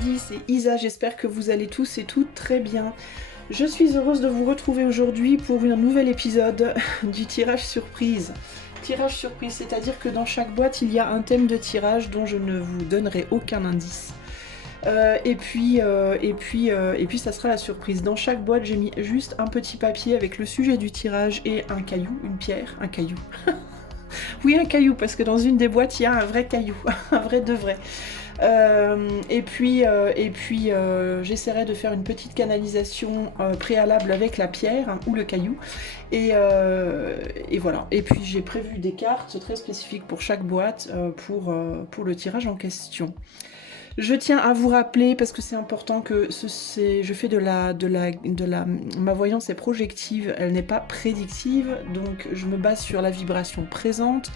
jeudi, c'est Isa, j'espère que vous allez tous et toutes très bien. Je suis heureuse de vous retrouver aujourd'hui pour un nouvel épisode du tirage surprise. Tirage surprise, c'est-à-dire que dans chaque boîte, il y a un thème de tirage dont je ne vous donnerai aucun indice. Et puis ça sera la surprise. Dans chaque boîte, j'ai mis juste un petit papier avec le sujet du tirage et un caillou, une pierre, un caillou. Oui, un caillou, parce que dans une des boîtes, il y a un vrai caillou, un vrai de vrai. J'essaierai de faire une petite canalisation préalable avec la pierre hein, ou le caillou. Et voilà. Et puis j'ai prévu des cartes très spécifiques pour chaque boîte pour le tirage en question. Je tiens à vous rappeler, parce que c'est important, que je fais ma voyance est projective, elle n'est pas prédictive, donc je me base sur la vibration présente.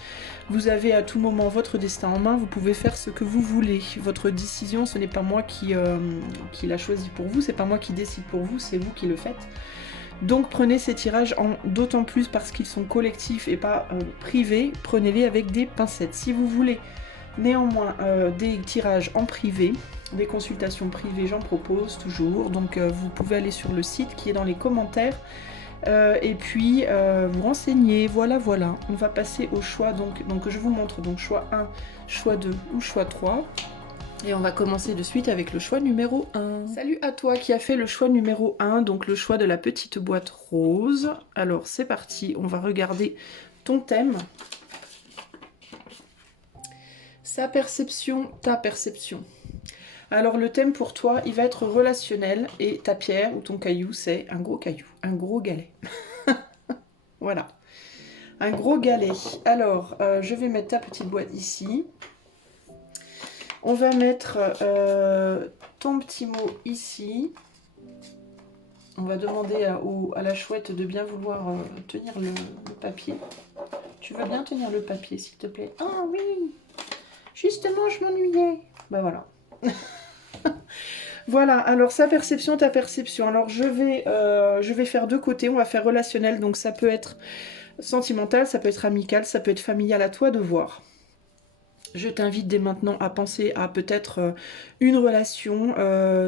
Vous avez à tout moment votre destin en main, vous pouvez faire ce que vous voulez. Votre décision, ce n'est pas moi qui l'a choisi pour vous, c'est pas moi qui décide pour vous, c'est vous qui le faites. Donc prenez ces tirages, d'autant plus parce qu'ils sont collectifs et pas privés, prenez-les avec des pincettes. Si vous voulez néanmoins des tirages en privé, des consultations privées, j'en propose toujours, donc vous pouvez aller sur le site qui est dans les commentaires et puis vous renseigner. Voilà, on va passer au choix, donc je vous montre donc choix 1, choix 2 ou choix 3. Et on va commencer de suite avec le choix numéro 1. Salut à toi qui a fait le choix numéro 1, donc le choix de la petite boîte rose. Alors c'est parti, on va regarder ton thème. Sa perception, ta perception. Alors le thème pour toi, il va être relationnel et ta pierre ou ton caillou, c'est un gros caillou, un gros galet. Voilà, un gros galet. Alors, je vais mettre ta petite boîte ici. On va mettre ton petit mot ici. On va demander à la chouette de bien vouloir tenir le papier. Tu veux bien tenir le papier, s'il te plaît? Ah oui! Justement, je m'ennuyais. Ben voilà. Voilà, alors sa perception, ta perception. Alors je vais faire deux côtés, on va faire relationnel, donc ça peut être sentimental, ça peut être amical, ça peut être familial, à toi de voir. Je t'invite dès maintenant à penser à peut-être une relation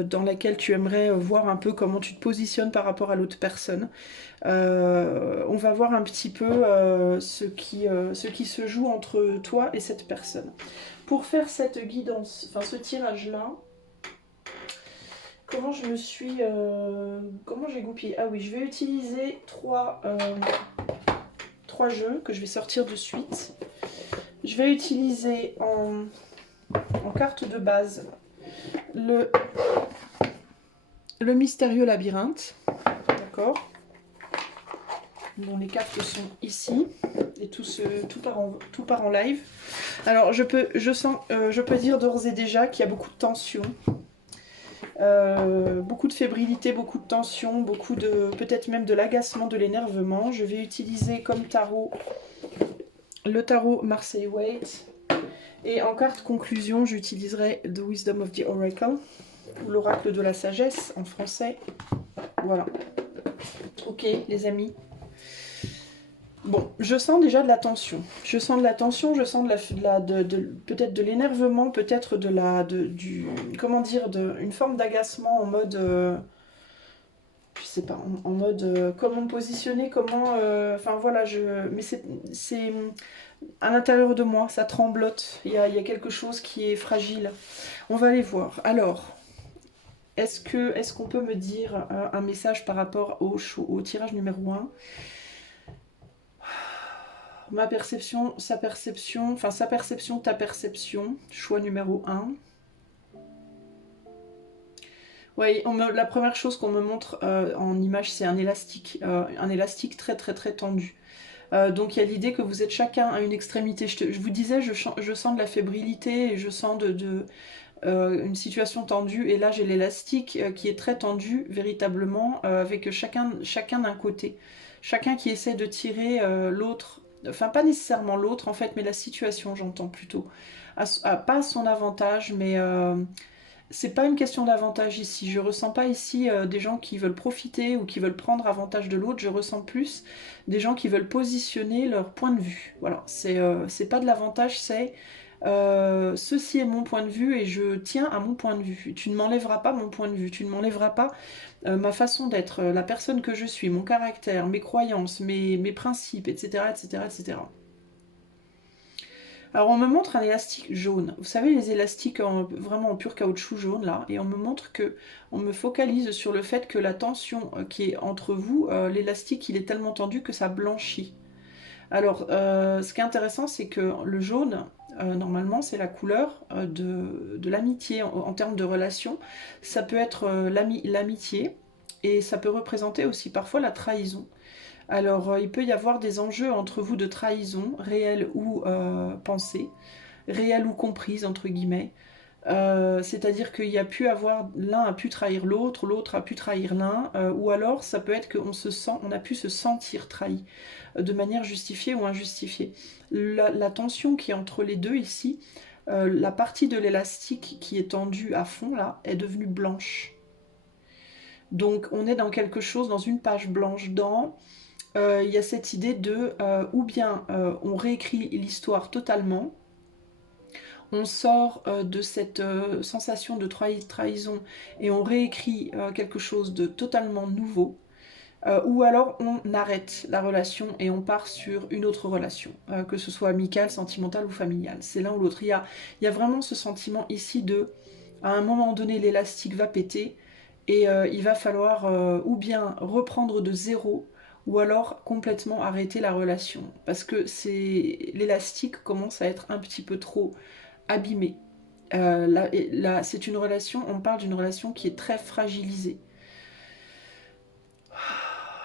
dans laquelle tu aimerais voir un peu comment tu te positionnes par rapport à l'autre personne. On va voir un petit peu ce qui se joue entre toi et cette personne. Pour faire cette guidance, enfin ce tirage-là, comment je me suis... comment j'ai goupillé? Ah oui, je vais utiliser trois jeux que je vais sortir de suite. Je vais utiliser en carte de base le mystérieux labyrinthe, d'accord, dont les cartes sont ici, et tout part en live. Alors je peux dire d'ores et déjà qu'il y a beaucoup de tension, beaucoup de fébrilité, beaucoup de tension, peut-être même de l'agacement, de l'énervement. Je vais utiliser comme tarot le tarot Marseille Waite. Et en carte conclusion, j'utiliserai The Wisdom of the Oracle, ou l'oracle de la sagesse en français. Voilà. Ok, les amis. Bon, je sens déjà de la tension. Je sens de la tension, je sens peut-être de l'énervement, peut-être une forme d'agacement en mode... je sais pas, en mode comment me positionner, comment... Enfin voilà, mais c'est à l'intérieur de moi, ça tremblote. Il y a quelque chose qui est fragile. On va aller voir. Alors, est-ce qu'on peut me dire un message par rapport au tirage numéro 1? Ma perception, sa perception, enfin sa perception, ta perception, choix numéro 1. Oui, la première chose qu'on me montre en image, c'est un élastique très très très tendu. Donc il y a l'idée que vous êtes chacun à une extrémité. Je vous disais, je sens de la fébrilité et je sens une situation tendue. Et là, j'ai l'élastique qui est très tendu, véritablement, avec chacun d'un côté. Chacun qui essaie de tirer l'autre, enfin pas nécessairement l'autre en fait, mais la situation, j'entends plutôt. Pas à son avantage, mais... c'est pas une question d'avantage ici. Je ressens pas ici des gens qui veulent profiter ou qui veulent prendre avantage de l'autre. Je ressens plus des gens qui veulent positionner leur point de vue. Voilà, c'est pas de l'avantage, c'est Ceci est mon point de vue et je tiens à mon point de vue. Tu ne m'enlèveras pas mon point de vue, tu ne m'enlèveras pas ma façon d'être, la personne que je suis, mon caractère, mes croyances, mes principes, etc., etc., etc. Alors on me montre un élastique jaune. Vous savez les élastiques vraiment en pur caoutchouc jaune là, et on me montre que on me focalise sur le fait que la tension qui est entre vous, l'élastique il est tellement tendu que ça blanchit. Alors ce qui est intéressant c'est que le jaune, normalement c'est la couleur de l'amitié en termes de relation. Ça peut être l'amitié et ça peut représenter aussi parfois la trahison. Alors, il peut y avoir des enjeux entre vous de trahison, réelle ou pensée, réelle ou comprise, entre guillemets. C'est-à-dire qu'il y a pu avoir, l'un a pu trahir l'autre, l'autre a pu trahir l'un, ou alors ça peut être qu'on se sent, on a pu se sentir trahi, de manière justifiée ou injustifiée. La tension qui est entre les deux ici, la partie de l'élastique qui est tendue à fond là, est devenue blanche. Donc on est dans quelque chose, dans une page blanche, il y a cette idée de ou bien on réécrit l'histoire totalement, on sort de cette sensation de trahison et on réécrit quelque chose de totalement nouveau, ou alors on arrête la relation et on part sur une autre relation, que ce soit amicale, sentimentale ou familiale. C'est l'un ou l'autre. Il y a vraiment ce sentiment ici de, à un moment donné, l'élastique va péter et il va falloir ou bien reprendre de zéro ou alors complètement arrêter la relation. Parce que l'élastique commence à être un petit peu trop abîmé. Là, c'est une relation, on parle d'une relation qui est très fragilisée.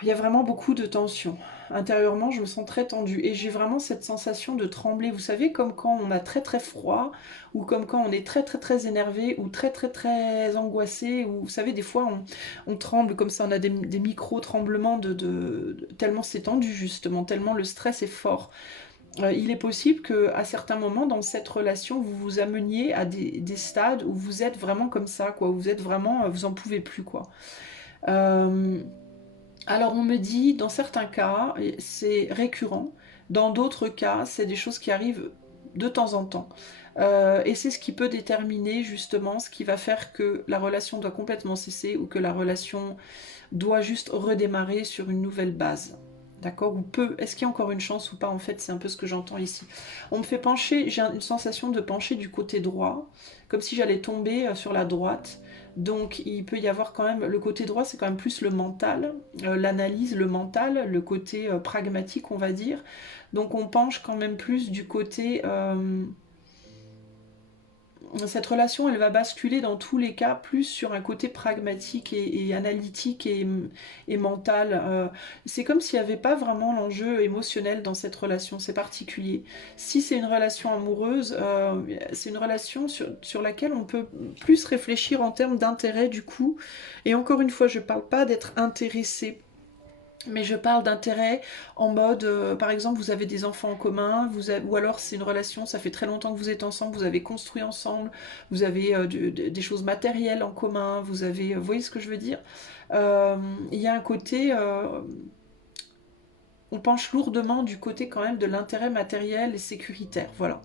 Il y a vraiment beaucoup de tension. Intérieurement, je me sens très tendue et j'ai vraiment cette sensation de trembler. Vous savez, comme quand on a très très froid ou comme quand on est très très très énervé ou très très très angoissé ou vous savez, des fois on tremble comme ça, on a des micro-tremblements tellement c'est tendu justement, tellement le stress est fort. Il est possible qu'à certains moments dans cette relation, vous vous ameniez à des stades où vous êtes vraiment comme ça, quoi. Vous êtes vraiment, vous en pouvez plus, quoi. Euh, alors on me dit, dans certains cas, c'est récurrent, dans d'autres cas, c'est des choses qui arrivent de temps en temps. Et c'est ce qui peut déterminer justement ce qui va faire que la relation doit complètement cesser ou que la relation doit juste redémarrer sur une nouvelle base. D'accord? Ou peut. Est-ce qu'il y a encore une chance ou pas? En fait, c'est un peu ce que j'entends ici. On me fait pencher, j'ai une sensation de pencher du côté droit, comme si j'allais tomber sur la droite. Donc il peut y avoir quand même, le côté droit c'est quand même plus le mental, l'analyse, le mental, le côté pragmatique on va dire. Donc on penche quand même plus du côté cette relation, elle va basculer dans tous les cas plus sur un côté pragmatique et analytique et mental. C'est comme s'il n'y avait pas vraiment l'enjeu émotionnel dans cette relation, c'est particulier. Si c'est une relation amoureuse, c'est une relation sur laquelle on peut plus réfléchir en termes d'intérêt du coup. Et encore une fois, je ne parle pas d'être intéressé, mais je parle d'intérêt en mode, par exemple, vous avez des enfants en commun, ou alors c'est une relation, ça fait très longtemps que vous êtes ensemble, vous avez construit ensemble, vous avez des choses matérielles en commun, vous avez, vous voyez ce que je veux dire. Il y a un côté, on penche lourdement du côté quand même de l'intérêt matériel et sécuritaire, voilà.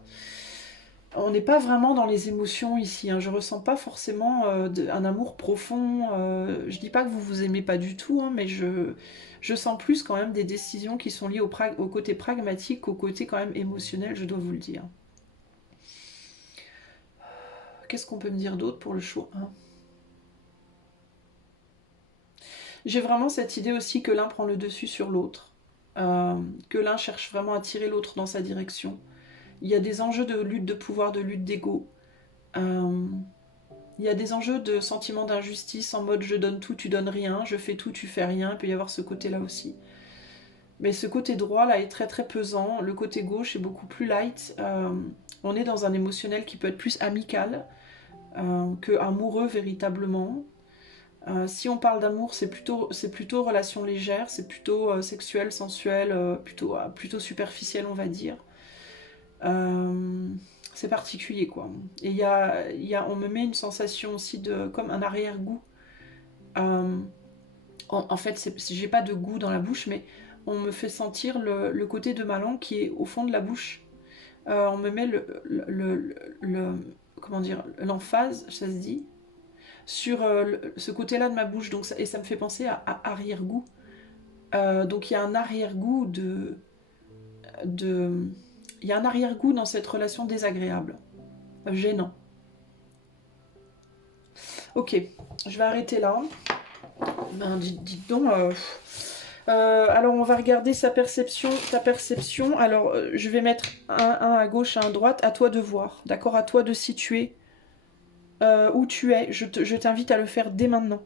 On n'est pas vraiment dans les émotions ici, hein. Je ressens pas forcément un amour profond. Je dis pas que vous vous aimez pas du tout, hein, mais je sens plus quand même des décisions qui sont liées au côté pragmatique qu'au côté quand même émotionnel, je dois vous le dire. Qu'est-ce qu'on peut me dire d'autre pour le show, hein? J'ai vraiment cette idée aussi que l'un prend le dessus sur l'autre, que l'un cherche vraiment à tirer l'autre dans sa direction. Il y a des enjeux de lutte de pouvoir, de lutte d'ego. Euh, Il y a des enjeux de sentiment d'injustice en mode je donne tout, tu donnes rien, je fais tout, tu fais rien. Il peut y avoir ce côté-là aussi. Mais ce côté droit là est très très pesant. Le côté gauche est beaucoup plus light. On est dans un émotionnel qui peut être plus amical que amoureux véritablement. Si on parle d'amour, c'est plutôt relation légère, c'est plutôt sexuel, sensuel, plutôt superficiel on va dire. Euh, c'est particulier quoi. Et on me met une sensation aussi de comme un arrière-goût. Euh, en fait, j'ai pas de goût dans la bouche, mais on me fait sentir le côté de ma langue qui est au fond de la bouche. on me met comment dire, l'emphase, ça se dit, sur ce côté-là de ma bouche, donc, et ça me fait penser à arrière-goût. Donc il y a un arrière-goût il y a un arrière-goût dans cette relation désagréable, gênant. Ok, je vais arrêter là. Ben, dites donc. Alors on va regarder sa perception, ta perception. Alors je vais mettre un à gauche, un à droite. À toi de voir, d'accord? À toi de situer où tu es. Je t'invite à le faire dès maintenant.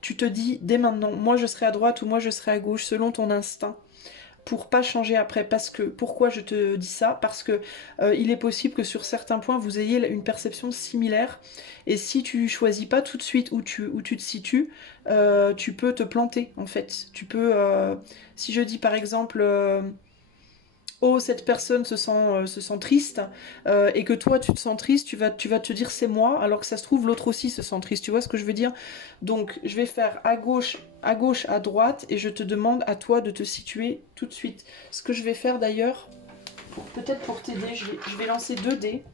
Tu te dis dès maintenant, moi je serai à droite ou moi je serai à gauche, selon ton instinct, pour pas changer après. Parce que, pourquoi je te dis ça? Parce que il est possible que sur certains points vous ayez une perception similaire, et si tu choisis pas tout de suite où tu te situes, tu peux te planter en fait. Tu peux, si je dis par exemple oh, cette personne se sent triste, et que toi tu te sens triste, tu vas te dire c'est moi, alors que ça se trouve l'autre aussi se sent triste, tu vois ce que je veux dire? Donc je vais faire à gauche, à droite, et je te demande à toi de te situer tout de suite. Ce que je vais faire d'ailleurs, peut-être pour t'aider, je vais lancer 2 dés,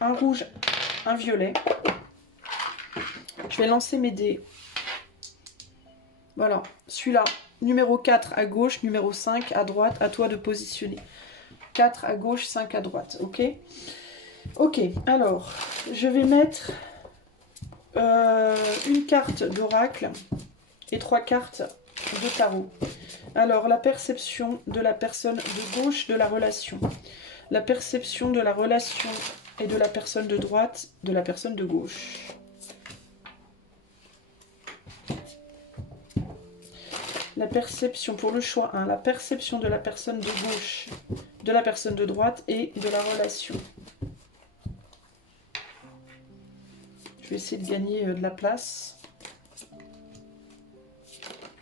un rouge, un violet. Je vais lancer mes dés. Voilà, celui-là, numéro 4 à gauche, numéro 5 à droite, à toi de positionner. 4 à gauche, 5 à droite, ok? Ok, alors, je vais mettre une carte d'oracle et 3 cartes de tarot. Alors, la perception de la personne de gauche de la relation. La perception de la relation et de la personne de droite, de la personne de gauche. La perception, pour le choix 1, la perception de la personne de gauche, de la personne de droite et de la relation. Je vais essayer de gagner de la place.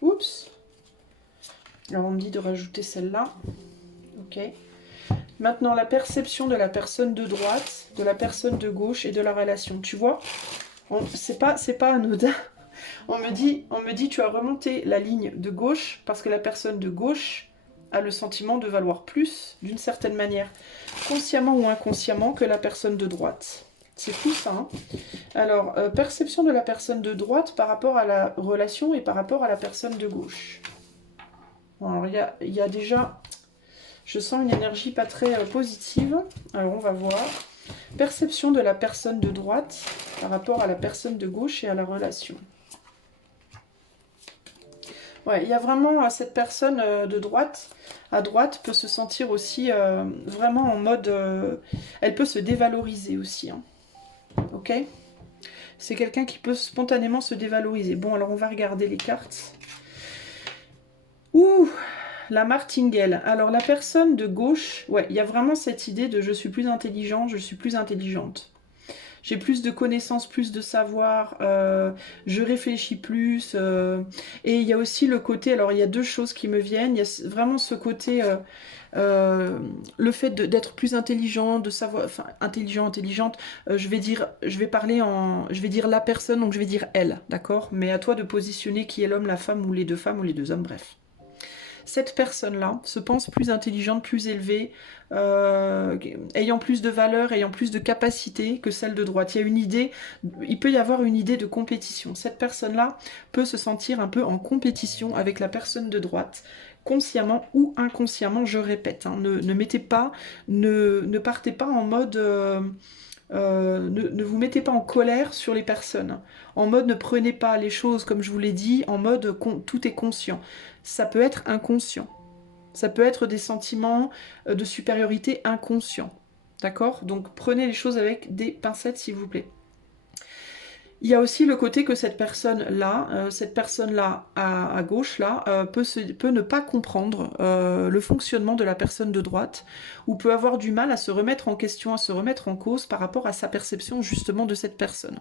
Oups. Alors on me dit de rajouter celle-là. Ok. Maintenant, la perception de la personne de droite, de la personne de gauche et de la relation. Tu vois, c'est pas anodin. On me dit tu as remonté la ligne de gauche parce que la personne de gauche a le sentiment de valoir plus, d'une certaine manière, consciemment ou inconsciemment, que la personne de droite. C'est fou ça, hein? Alors, perception de la personne de droite par rapport à la relation et par rapport à la personne de gauche. Alors, il y a déjà... Je sens une énergie pas très positive. Alors, on va voir. Perception de la personne de droite par rapport à la personne de gauche et à la relation. Ouais, il y a vraiment cette personne de droite, à droite, peut se sentir aussi vraiment en mode... elle peut se dévaloriser aussi, hein. Ok? C'est quelqu'un qui peut spontanément se dévaloriser. Bon, alors on va regarder les cartes. Ouh, la martingale. Alors la personne de gauche, ouais, il y a vraiment cette idée de je suis plus intelligent, je suis plus intelligente. J'ai plus de connaissances, plus de savoir, je réfléchis plus. Et il y a aussi le côté, alors il y a 2 choses qui me viennent. Il y a vraiment ce côté, le fait d'être plus intelligent, de savoir, enfin intelligent, intelligente. Je vais dire la personne, donc je vais dire elle, d'accord? Mais à toi de positionner qui est l'homme, la femme, ou les 2 femmes, ou les 2 hommes, bref. Cette personne-là se pense plus intelligente, plus élevée, ayant plus de valeur, ayant plus de capacité que celle de droite. Il peut y avoir une idée de compétition. Cette personne-là peut se sentir un peu en compétition avec la personne de droite, consciemment ou inconsciemment, je répète. Hein, ne partez pas en mode... ne vous mettez pas en colère sur les personnes. En mode ne prenez pas les choses, comme je vous l'ai dit, en mode tout est conscient. Ça peut être inconscient. Ça peut être des sentiments de supériorité inconscients. D'accord? Donc prenez les choses avec des pincettes, s'il vous plaît. Il y a aussi le côté que cette personne-là à gauche, là, peut ne pas comprendre le fonctionnement de la personne de droite, ou peut avoir du mal à se remettre en question, à se remettre en cause par rapport à sa perception justement de cette personne.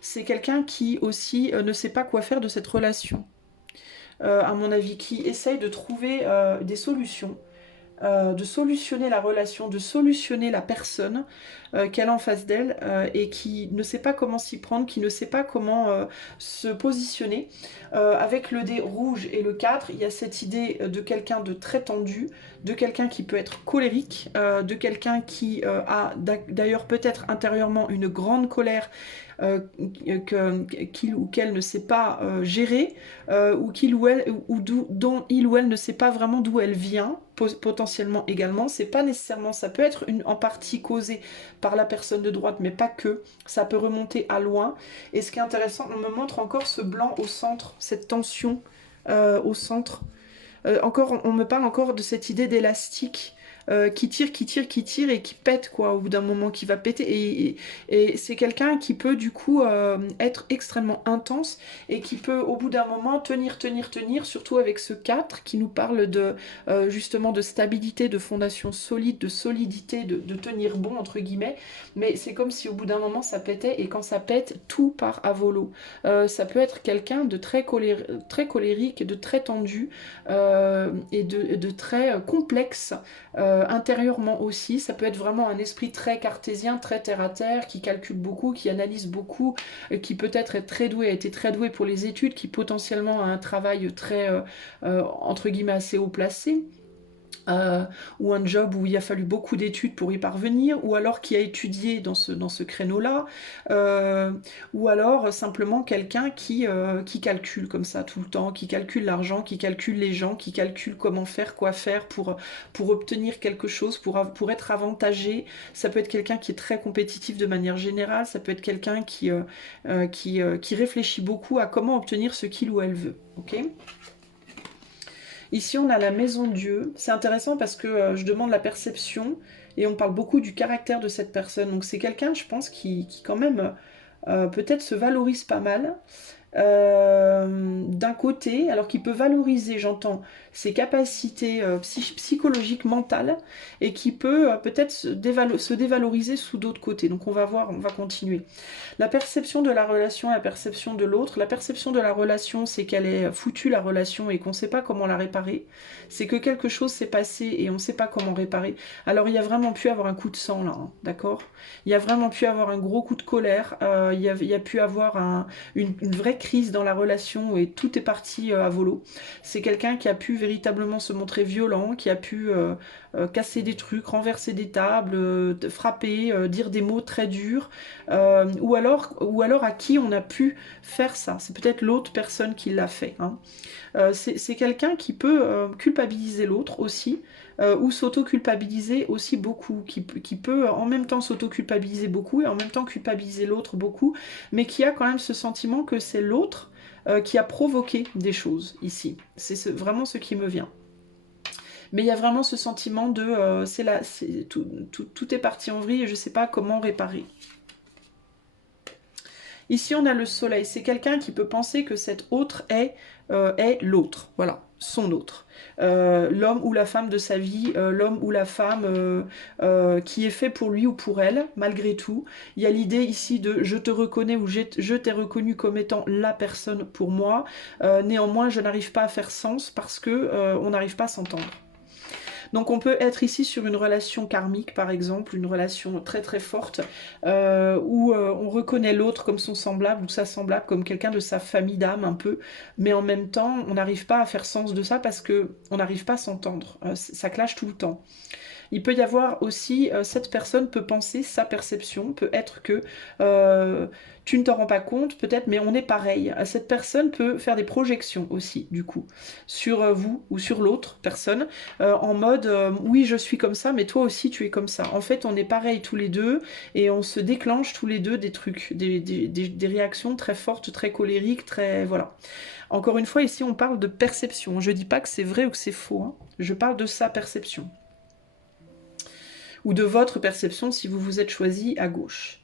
C'est quelqu'un qui aussi ne sait pas quoi faire de cette relation, à mon avis, qui essaye de trouver des solutions, de solutionner la relation, de solutionner la personne qu'elle a en face d'elle et qui ne sait pas comment s'y prendre, qui ne sait pas comment se positionner. Avec le dé rouge et le 4, il y a cette idée de quelqu'un de très tendu, de quelqu'un qui peut être colérique, de quelqu'un qui a d'ailleurs peut-être intérieurement une grande colère qu'il ou qu'elle ne sait pas gérer, ou qu'il ou elle, ou dont il ou elle ne sait pas vraiment d'où elle vient, potentiellement également. C'est pas nécessairement, ça peut être en partie causé par la personne de droite, mais pas que. Ça peut remonter à loin. Et ce qui est intéressant, on me montre encore ce blanc au centre, cette tension au centre. Encore, on me parle encore de cette idée d'élastique qui tire, qui tire, qui tire et qui pète quoi, au bout d'un moment, qui va péter. Et c'est quelqu'un qui peut du coup être extrêmement intense et qui peut au bout d'un moment tenir, tenir, tenir, surtout avec ce 4 qui nous parle de justement de stabilité, de fondation solide, de solidité, de tenir bon entre guillemets. Mais c'est comme si au bout d'un moment ça pétait et quand ça pète, tout part à volo. Ça peut être quelqu'un de très colérique, de très tendu et de très complexe intérieurement aussi. Ça peut être vraiment un esprit très cartésien, très terre-à-terre, qui calcule beaucoup, qui analyse beaucoup, qui peut-être est très doué, a été très doué pour les études, qui potentiellement a un travail très, entre guillemets, assez haut placé. Ou un job où il a fallu beaucoup d'études pour y parvenir, ou alors qui a étudié dans ce créneau-là, ou alors simplement quelqu'un qui calcule comme ça tout le temps, qui calcule l'argent, qui calcule les gens, qui calcule comment faire, quoi faire pour obtenir quelque chose, pour être avantagé. Ça peut être quelqu'un qui est très compétitif de manière générale, ça peut être quelqu'un qui réfléchit beaucoup à comment obtenir ce qu'il ou elle veut. Ok. Ici, on a la maison Dieu. C'est intéressant parce que je demande la perception et on parle beaucoup du caractère de cette personne. Donc c'est quelqu'un, je pense, qui quand même peut-être se valorise pas mal. D'un côté, alors qu'il peut valoriser, j'entends, ses capacités psychologiques, mentales, et qui peut peut-être se dévaloriser sous d'autres côtés. Donc on va voir, on va continuer. La perception de la relation, la perception de l'autre. La perception de la relation, c'est qu'elle est foutue la relation et qu'on ne sait pas comment la réparer. C'est que quelque chose s'est passé et on ne sait pas comment réparer. Alors il y a vraiment pu avoir un coup de sang là, hein, d'accord. Il y a vraiment pu avoir un gros coup de colère. Il y a pu avoir une vraie crise dans la relation et tout est parti à volo. C'est quelqu'un qui a pu véritablement se montrer violent, qui a pu casser des trucs, renverser des tables, frapper, dire des mots très durs, ou alors à qui on a pu faire ça. C'est peut-être l'autre personne qui l'a fait. Hein. C'est quelqu'un qui peut culpabiliser l'autre aussi, ou s'auto-culpabiliser aussi beaucoup, qui peut en même temps s'auto-culpabiliser beaucoup et en même temps culpabiliser l'autre beaucoup, mais qui a quand même ce sentiment que c'est l'autre qui a provoqué des choses ici. C'est vraiment ce qui me vient. Mais il y a vraiment ce sentiment de tout est parti en vrille et je ne sais pas comment réparer. Ici, on a le soleil. C'est quelqu'un qui peut penser que cet autre est l'autre. Voilà, son autre. L'homme ou la femme de sa vie, l'homme ou la femme qui est fait pour lui ou pour elle, malgré tout. Il y a l'idée ici de je te reconnais ou je t'ai reconnu comme étant la personne pour moi. Néanmoins, je n'arrive pas à faire sens parce que on n'arrive pas à s'entendre. Donc on peut être ici sur une relation karmique par exemple, une relation très très forte, où on reconnaît l'autre comme son semblable ou sa semblable, comme quelqu'un de sa famille d'âme un peu, mais en même temps on n'arrive pas à faire sens de ça parce que on n'arrive pas à s'entendre, ça clash tout le temps. Il peut y avoir aussi, cette personne peut penser, sa perception peut être que tu ne t'en rends pas compte peut-être, mais on est pareil. Cette personne peut faire des projections aussi, du coup, sur vous ou sur l'autre personne, en mode oui, je suis comme ça, mais toi aussi tu es comme ça. En fait, on est pareil tous les deux et on se déclenche tous les deux des trucs, des réactions très fortes, très colériques, très. Voilà. Encore une fois, ici, on parle de perception. Je dis pas que c'est vrai ou que c'est faux, hein. Je parle de sa perception ou de votre perception si vous vous êtes choisi à gauche.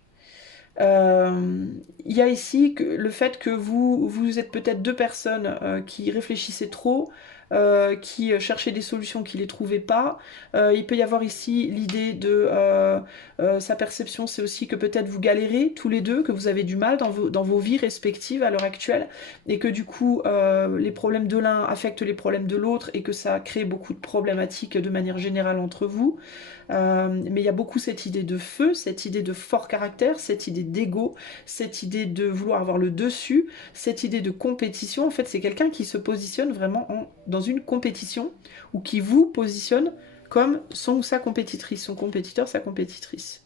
Il y a ici le fait que vous êtes peut-être deux personnes qui réfléchissez trop, qui cherchait des solutions, qui ne les trouvait pas. Il peut y avoir ici l'idée de sa perception, c'est aussi que peut-être vous galérez tous les deux, que vous avez du mal dans vos vies respectives à l'heure actuelle, et que du coup les problèmes de l'un affectent les problèmes de l'autre, et que ça crée beaucoup de problématiques de manière générale entre vous. Mais il y a beaucoup cette idée de feu, cette idée de fort caractère, cette idée d'ego, cette idée de vouloir avoir le dessus, cette idée de compétition. En fait, c'est quelqu'un qui se positionne vraiment dans une compétition, ou qui vous positionne comme son ou sa compétitrice, son compétiteur, sa compétitrice.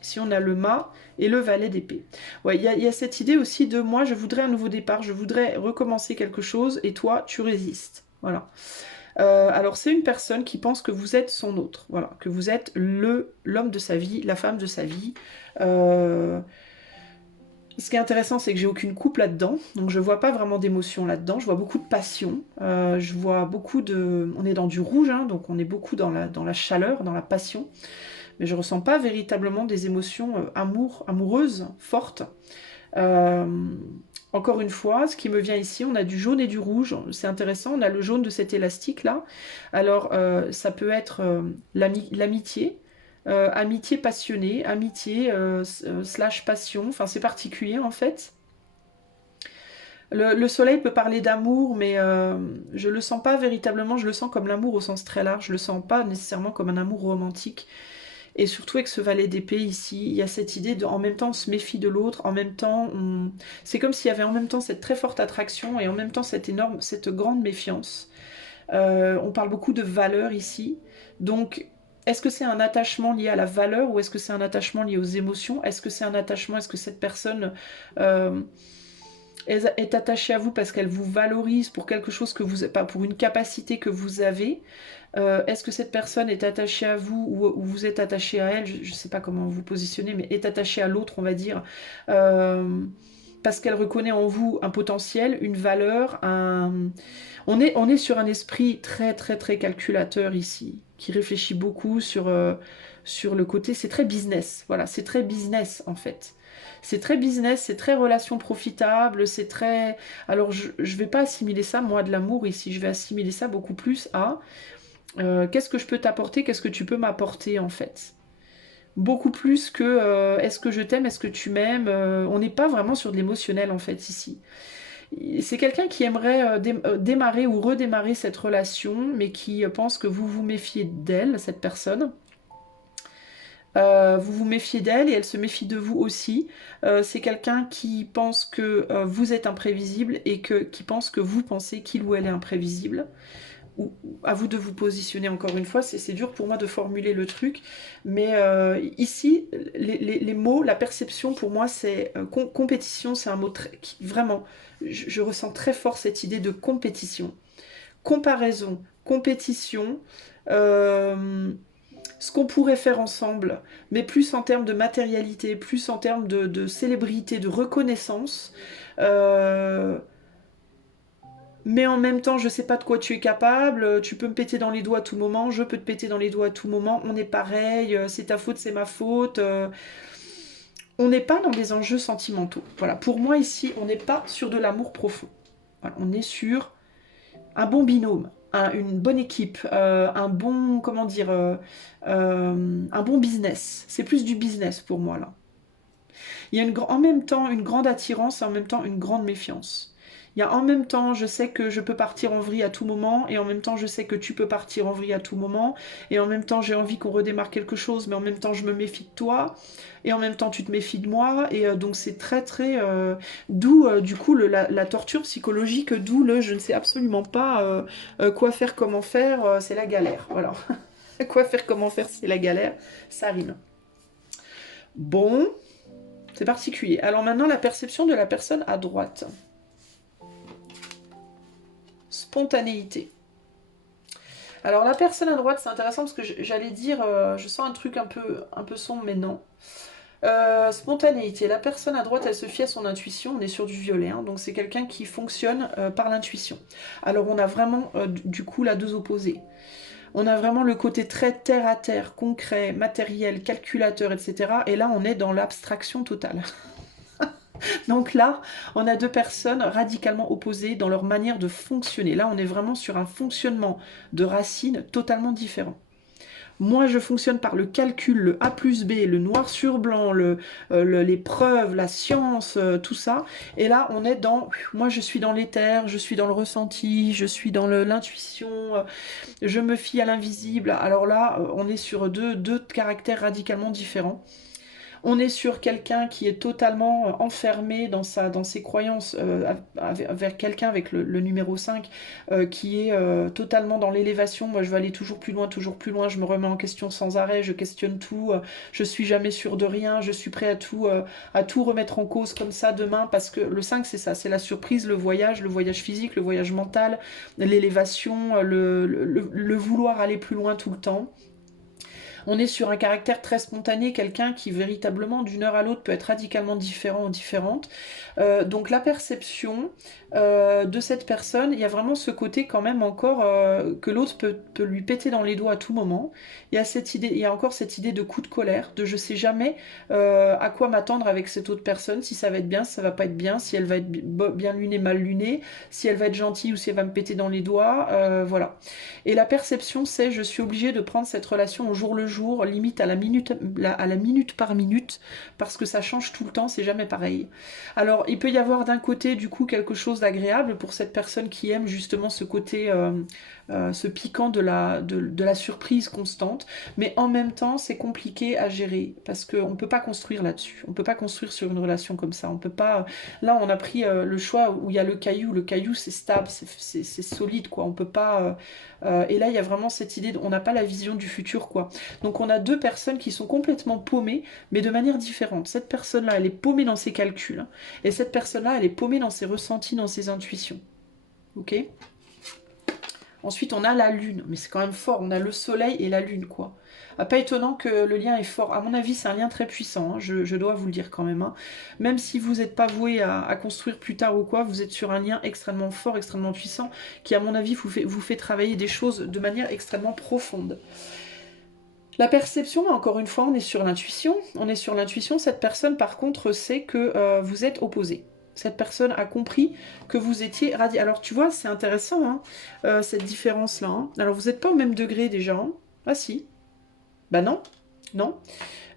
Si on a le mât et le valet d'épée. Ouais, il y a cette idée aussi de moi, je voudrais un nouveau départ, je voudrais recommencer quelque chose, et toi, tu résistes. Voilà. Alors c'est une personne qui pense que vous êtes son autre, voilà, que vous êtes l'homme de sa vie, la femme de sa vie. Ce qui est intéressant, c'est que j'ai aucune coupe là-dedans, donc je vois pas vraiment d'émotion là-dedans, je vois beaucoup de passion, je vois beaucoup de... On est dans du rouge, hein, donc on est beaucoup dans la chaleur, dans la passion, mais je ressens pas véritablement des émotions amoureuses, fortes. Euh, Encore une fois, ce qui me vient ici, on a du jaune et du rouge, c'est intéressant, on a le jaune de cet élastique là. Alors ça peut être l'amitié, amitié passionnée, amitié slash passion, enfin c'est particulier en fait. Le soleil peut parler d'amour, mais je le sens pas véritablement, je le sens comme l'amour au sens très large, je le sens pas nécessairement comme un amour romantique. Et surtout avec ce valet d'épée ici, il y a cette idée de en même temps on se méfie de l'autre, en même temps c'est comme s'il y avait en même temps cette très forte attraction et en même temps cette grande méfiance. On parle beaucoup de valeur ici. Donc est-ce que c'est un attachement lié à la valeur, ou est-ce que c'est un attachement lié aux émotions? Est-ce que c'est un attachement, est-ce que cette personne euh, est attachée à vous parce qu'elle vous valorise pour quelque chose que vous, pas pour une capacité que vous avez? Est-ce que cette personne est attachée à vous, ou vous êtes attaché à elle? Je ne sais pas comment vous positionnez, mais est attachée à l'autre, on va dire, parce qu'elle reconnaît en vous un potentiel, une valeur. On est sur un esprit très très très calculateur ici, qui réfléchit beaucoup sur le côté. C'est très business, voilà, c'est très business en fait. C'est très business, c'est très relation profitable, c'est très... Alors je ne vais pas assimiler ça, moi, de l'amour ici, je vais assimiler ça beaucoup plus à qu'est-ce que je peux t'apporter, qu'est-ce que tu peux m'apporter en fait. Beaucoup plus que est-ce que je t'aime, est-ce que tu m'aimes. On n'est pas vraiment sur de l'émotionnel en fait ici. C'est quelqu'un qui aimerait démarrer ou redémarrer cette relation, mais qui pense que vous vous méfiez d'elle, cette personne. Vous vous méfiez d'elle et elle se méfie de vous aussi. C'est quelqu'un qui pense que vous êtes imprévisible, et qui pense que vous pensez qu'il ou elle est imprévisible. À vous de vous positionner encore une fois, c'est dur pour moi de formuler le truc, mais ici, les mots, la perception pour moi, c'est compétition, c'est un mot vraiment, je ressens très fort cette idée de compétition, comparaison, compétition, ce qu'on pourrait faire ensemble, mais plus en termes de matérialité, plus en termes de célébrité, de reconnaissance. Euh, mais en même temps, je sais pas de quoi tu es capable, tu peux me péter dans les doigts à tout moment, je peux te péter dans les doigts à tout moment, on est pareil, c'est ta faute, c'est ma faute. On n'est pas dans des enjeux sentimentaux. Voilà, pour moi ici, on n'est pas sur de l'amour profond. Voilà, on est sur un bon binôme, une bonne équipe, un bon, comment dire, un bon business. C'est plus du business pour moi là. Il y a en même temps une grande attirance et en même temps une grande méfiance. Il y a en même temps, je sais que je peux partir en vrille à tout moment, et en même temps, je sais que tu peux partir en vrille à tout moment, et en même temps, j'ai envie qu'on redémarre quelque chose, mais en même temps, je me méfie de toi, et en même temps, tu te méfies de moi, et donc c'est très très... d'où, du coup, la torture psychologique, d'où le je ne sais absolument pas quoi faire, comment faire, c'est la galère, voilà. Quoi faire, comment faire, c'est la galère, ça rime. Bon, c'est particulier. Alors maintenant, la perception de la personne à droite. Spontanéité. Alors la personne à droite, c'est intéressant parce que j'allais dire, je sens un truc un peu sombre, mais non. Spontanéité. La personne à droite, elle se fie à son intuition. On est sur du violet, hein, donc c'est quelqu'un qui fonctionne par l'intuition. Alors on a vraiment, du coup, là, deux opposés. On a vraiment le côté très terre à terre, concret, matériel, calculateur, etc. Et là, on est dans l'abstraction totale. Donc là, on a deux personnes radicalement opposées dans leur manière de fonctionner. Là, on est vraiment sur un fonctionnement de racines totalement différent. Moi, je fonctionne par le calcul, le A plus B, le noir sur blanc, les preuves, la science, tout ça. Et là, on est dans... Moi, je suis dans l'éther, je suis dans le ressenti, je suis dans l'intuition, je me fie à l'invisible. Alors là, on est sur deux caractères radicalement différents. On est sur quelqu'un qui est totalement enfermé dans ses croyances, vers quelqu'un avec le numéro 5, qui est totalement dans l'élévation. Moi, je veux aller toujours plus loin, je me remets en question sans arrêt, je questionne tout, je suis jamais sûr de rien, je suis prêt à tout remettre en cause comme ça demain, parce que le 5, c'est ça, c'est la surprise, le voyage physique, le voyage mental, l'élévation, le vouloir aller plus loin tout le temps. On est sur un caractère très spontané, quelqu'un qui véritablement d'une heure à l'autre peut être radicalement différent ou différente. Donc la perception de cette personne, il y a vraiment ce côté quand même encore que l'autre peut lui péter dans les doigts à tout moment. Il y a encore cette idée de coup de colère, de je sais jamais à quoi m'attendre avec cette autre personne, si ça va être bien, si ça va pas être bien, si elle va être bien lunée, mal lunée, si elle va être gentille ou si elle va me péter dans les doigts, voilà. Et la perception, c'est je suis obligée de prendre cette relation au jour le jour, limite à la minute par minute, parce que ça change tout le temps, c'est jamais pareil. Alors, il peut y avoir d'un côté, du coup, quelque chose d'agréable pour cette personne qui aime justement ce côté, ce piquant de la surprise constante, mais en même temps, c'est compliqué à gérer, parce qu'on ne peut pas construire là-dessus. On ne peut pas construire sur une relation comme ça. On peut pas... Là, on a pris le choix où il y a le caillou. Le caillou, c'est stable, c'est solide, quoi. On peut pas... et là, il y a vraiment cette idée, on n'a pas la vision du futur, quoi. Donc on a deux personnes qui sont complètement paumées, mais de manière différente. Cette personne-là, elle est paumée dans ses calculs, hein, et cette personne-là, elle est paumée dans ses ressentis, dans ses intuitions. Ok ? Ensuite, on a la lune, mais c'est quand même fort, on a le soleil et la lune, quoi. Pas étonnant que le lien est fort. À mon avis, c'est un lien très puissant, hein, je dois vous le dire quand même, hein. Même si vous n'êtes pas voué à construire plus tard ou quoi, vous êtes sur un lien extrêmement fort, extrêmement puissant, qui, à mon avis, vous fait travailler des choses de manière extrêmement profonde. La perception, encore une fois, on est sur l'intuition. On est sur l'intuition. Cette personne, par contre, sait que vous êtes opposés. Cette personne a compris que vous étiez radié. Alors, tu vois, c'est intéressant, hein, cette différence-là, hein. Alors, vous n'êtes pas au même degré déjà, hein. Ah si. Bah non. Non.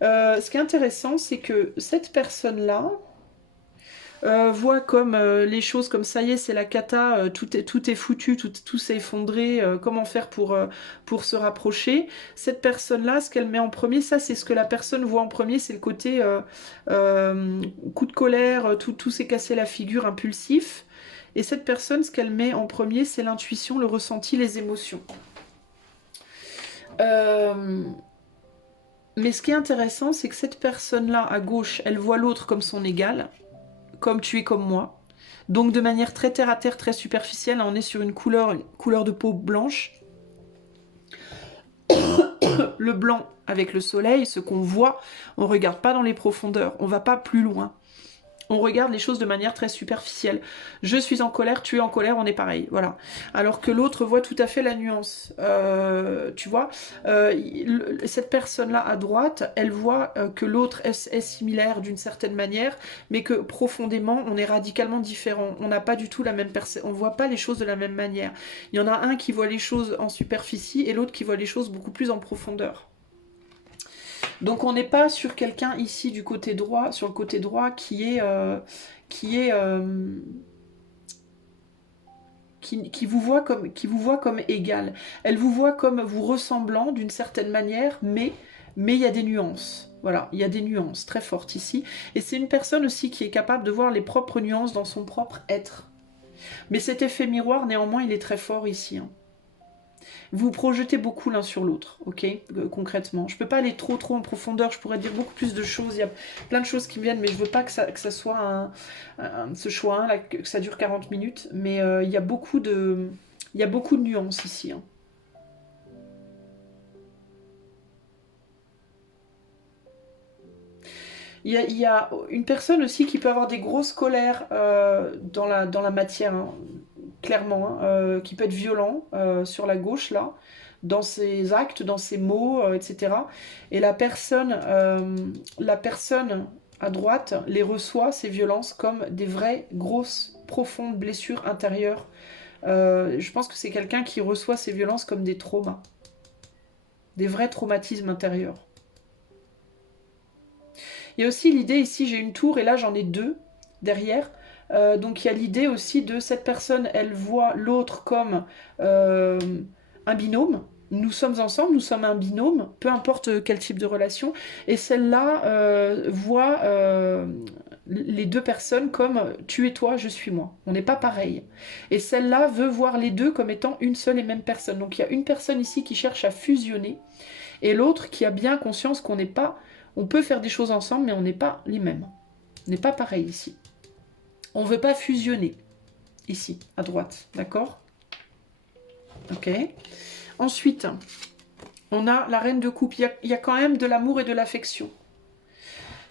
Ce qui est intéressant, c'est que cette personne-là voit comme les choses comme ça y est, c'est la cata, tout est foutu, tout s'est effondré, comment faire pour se rapprocher. Cette personne-là, ce qu'elle met en premier, ça c'est ce que la personne voit en premier, c'est le côté coup de colère, tout s'est cassé la figure, impulsif. Et cette personne, ce qu'elle met en premier, c'est l'intuition, le ressenti, les émotions. Mais ce qui est intéressant, c'est que cette personne-là, à gauche, elle voit l'autre comme son égal, comme tu es comme moi. Donc de manière très terre à terre, très superficielle, on est sur une couleur de peau blanche. Le blanc avec le soleil, ce qu'on voit, on ne regarde pas dans les profondeurs, on ne va pas plus loin. On regarde les choses de manière très superficielle. Je suis en colère, tu es en colère, on est pareil. Voilà. Alors que l'autre voit tout à fait la nuance. Tu vois, cette personne-là à droite, elle voit que l'autre est similaire d'une certaine manière, mais que profondément, on est radicalement différent. On n'a pas du tout la même on ne voit pas les choses de la même manière. Il y en a un qui voit les choses en superficie et l'autre qui voit les choses beaucoup plus en profondeur. Donc on n'est pas sur quelqu'un ici du côté droit, sur le côté droit qui vous voit comme égal. Elle vous voit comme vous ressemblant d'une certaine manière, mais il y a des nuances. Voilà, il y a des nuances très fortes ici. Et c'est une personne aussi qui est capable de voir les propres nuances dans son propre être. Mais cet effet miroir, néanmoins, il est très fort ici, hein. Vous projetez beaucoup l'un sur l'autre, ok, concrètement. Je peux pas aller trop en profondeur, je pourrais dire beaucoup plus de choses, il y a plein de choses qui me viennent, mais je veux pas que ça soit ce choix, là, que ça dure 40 minutes, mais il y a beaucoup de nuances ici, hein. Il y a une personne aussi qui peut avoir des grosses colères dans la matière, hein, clairement, hein, qui peut être violent sur la gauche, là, dans ses actes, dans ses mots, etc. Et la personne à droite, les reçoit, ces violences, comme des vraies, grosses, profondes blessures intérieures. Je pense que c'est quelqu'un qui reçoit ces violences comme des traumas. Des vrais traumatismes intérieurs. Il y a aussi l'idée, ici j'ai une tour et là j'en ai deux derrière. Donc il y a l'idée aussi de cette personne, elle voit l'autre comme un binôme. Nous sommes ensemble, nous sommes un binôme, peu importe quel type de relation. Et celle-là voit les deux personnes comme tu es toi, je suis moi. On n'est pas pareil. Et celle-là veut voir les deux comme étant une seule et même personne. Donc il y a une personne ici qui cherche à fusionner et l'autre qui a bien conscience qu'on n'est pas... On peut faire des choses ensemble, mais on n'est pas les mêmes. On n'est pas pareil ici. On ne veut pas fusionner. Ici, à droite. D'accord? Ok. Ensuite, on a la reine de coupe. Il y a quand même de l'amour et de l'affection.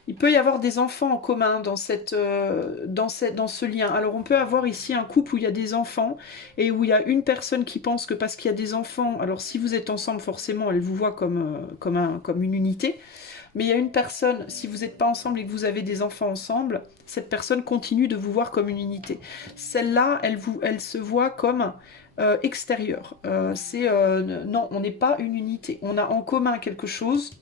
Il peut y avoir des enfants en commun dans ce lien. Alors on peut avoir ici un couple où il y a des enfants et où il y a une personne qui pense que parce qu'il y a des enfants, alors si vous êtes ensemble forcément elle vous voit comme une unité, mais il y a une personne, si vous n'êtes pas ensemble et que vous avez des enfants ensemble, cette personne continue de vous voir comme une unité. Celle-là, elle se voit comme extérieure. Non, on n'est pas une unité. On a en commun quelque chose,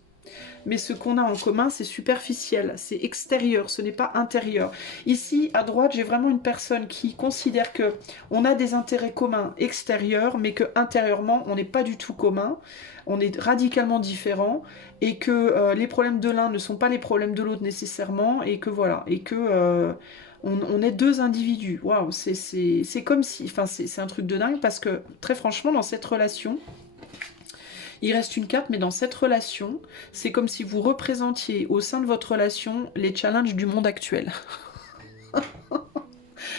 mais ce qu'on a en commun, c'est superficiel, c'est extérieur, ce n'est pas intérieur. Ici, à droite, j'ai vraiment une personne qui considère que on a des intérêts communs extérieurs, mais que intérieurement, on n'est pas du tout commun, on est radicalement différents, et que les problèmes de l'un ne sont pas les problèmes de l'autre nécessairement, et que voilà, et que on est deux individus. Waouh, c'est comme si, enfin, c'est un truc de dingue, parce que très franchement, dans cette relation, il reste une carte, mais dans cette relation, c'est comme si vous représentiez au sein de votre relation les challenges du monde actuel.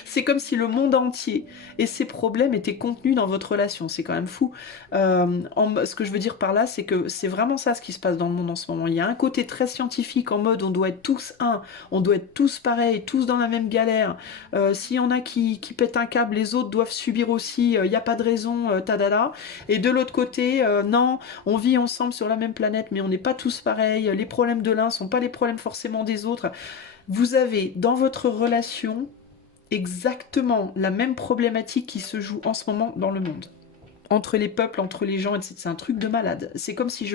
C'est comme si le monde entier et ses problèmes étaient contenus dans votre relation. C'est quand même fou. Ce que je veux dire par là, c'est que c'est vraiment ça ce qui se passe dans le monde en ce moment. Il y a un côté très scientifique en mode on doit être tous un, on doit être tous pareils, tous dans la même galère. S'il y en a qui pètent un câble, les autres doivent subir aussi. Il n'y a pas de raison, tadada. Et de l'autre côté, non, on vit ensemble sur la même planète, mais on n'est pas tous pareils. Les problèmes de l'un sont pas les problèmes forcément des autres. Vous avez dans votre relation exactement la même problématique qui se joue en ce moment dans le monde. Entre les peuples, entre les gens, etc. C'est un truc de malade. C'est comme si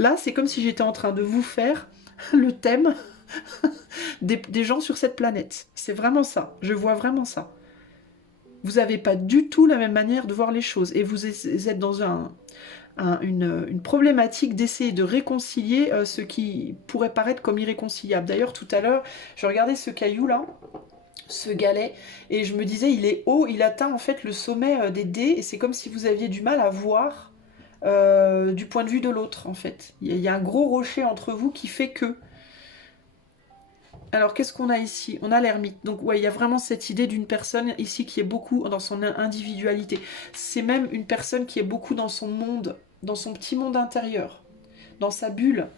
Là, c'est comme si j'étais en train de vous faire le thème des gens sur cette planète. C'est vraiment ça. Je vois vraiment ça. Vous n'avez pas du tout la même manière de voir les choses. Et vous êtes dans une problématique d'essayer de réconcilier ce qui pourrait paraître comme irréconciliable. D'ailleurs, tout à l'heure, je regardais ce caillou-là, ce galet, et je me disais il est haut, il atteint en fait le sommet des dés, et c'est comme si vous aviez du mal à voir du point de vue de l'autre en fait. Il y a un gros rocher entre vous qui fait que... Alors qu'est-ce qu'on a ici? On a l'ermite. Donc ouais, il y a vraiment cette idée d'une personne ici qui est beaucoup dans son individualité. C'est même une personne qui est beaucoup dans son monde, dans son petit monde intérieur, dans sa bulle.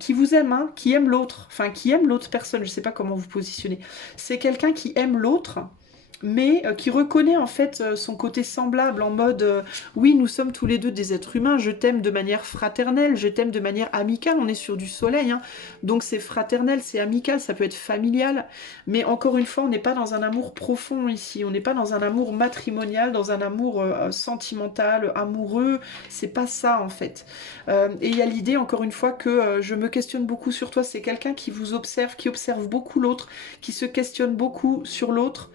Qui vous aime, hein, qui aime l'autre, enfin qui aime l'autre personne, je sais pas comment vous positionnez. C'est quelqu'un qui aime l'autre, mais qui reconnaît en fait son côté semblable en mode oui, nous sommes tous les deux des êtres humains, je t'aime de manière fraternelle, je t'aime de manière amicale, on est sur du soleil, hein, donc c'est fraternel, c'est amical, ça peut être familial, mais encore une fois, on n'est pas dans un amour profond ici, on n'est pas dans un amour matrimonial, dans un amour sentimental, amoureux, c'est pas ça en fait. Et il y a l'idée, encore une fois, que je me questionne beaucoup sur toi, c'est quelqu'un qui vous observe, qui observe beaucoup l'autre, qui se questionne beaucoup sur l'autre,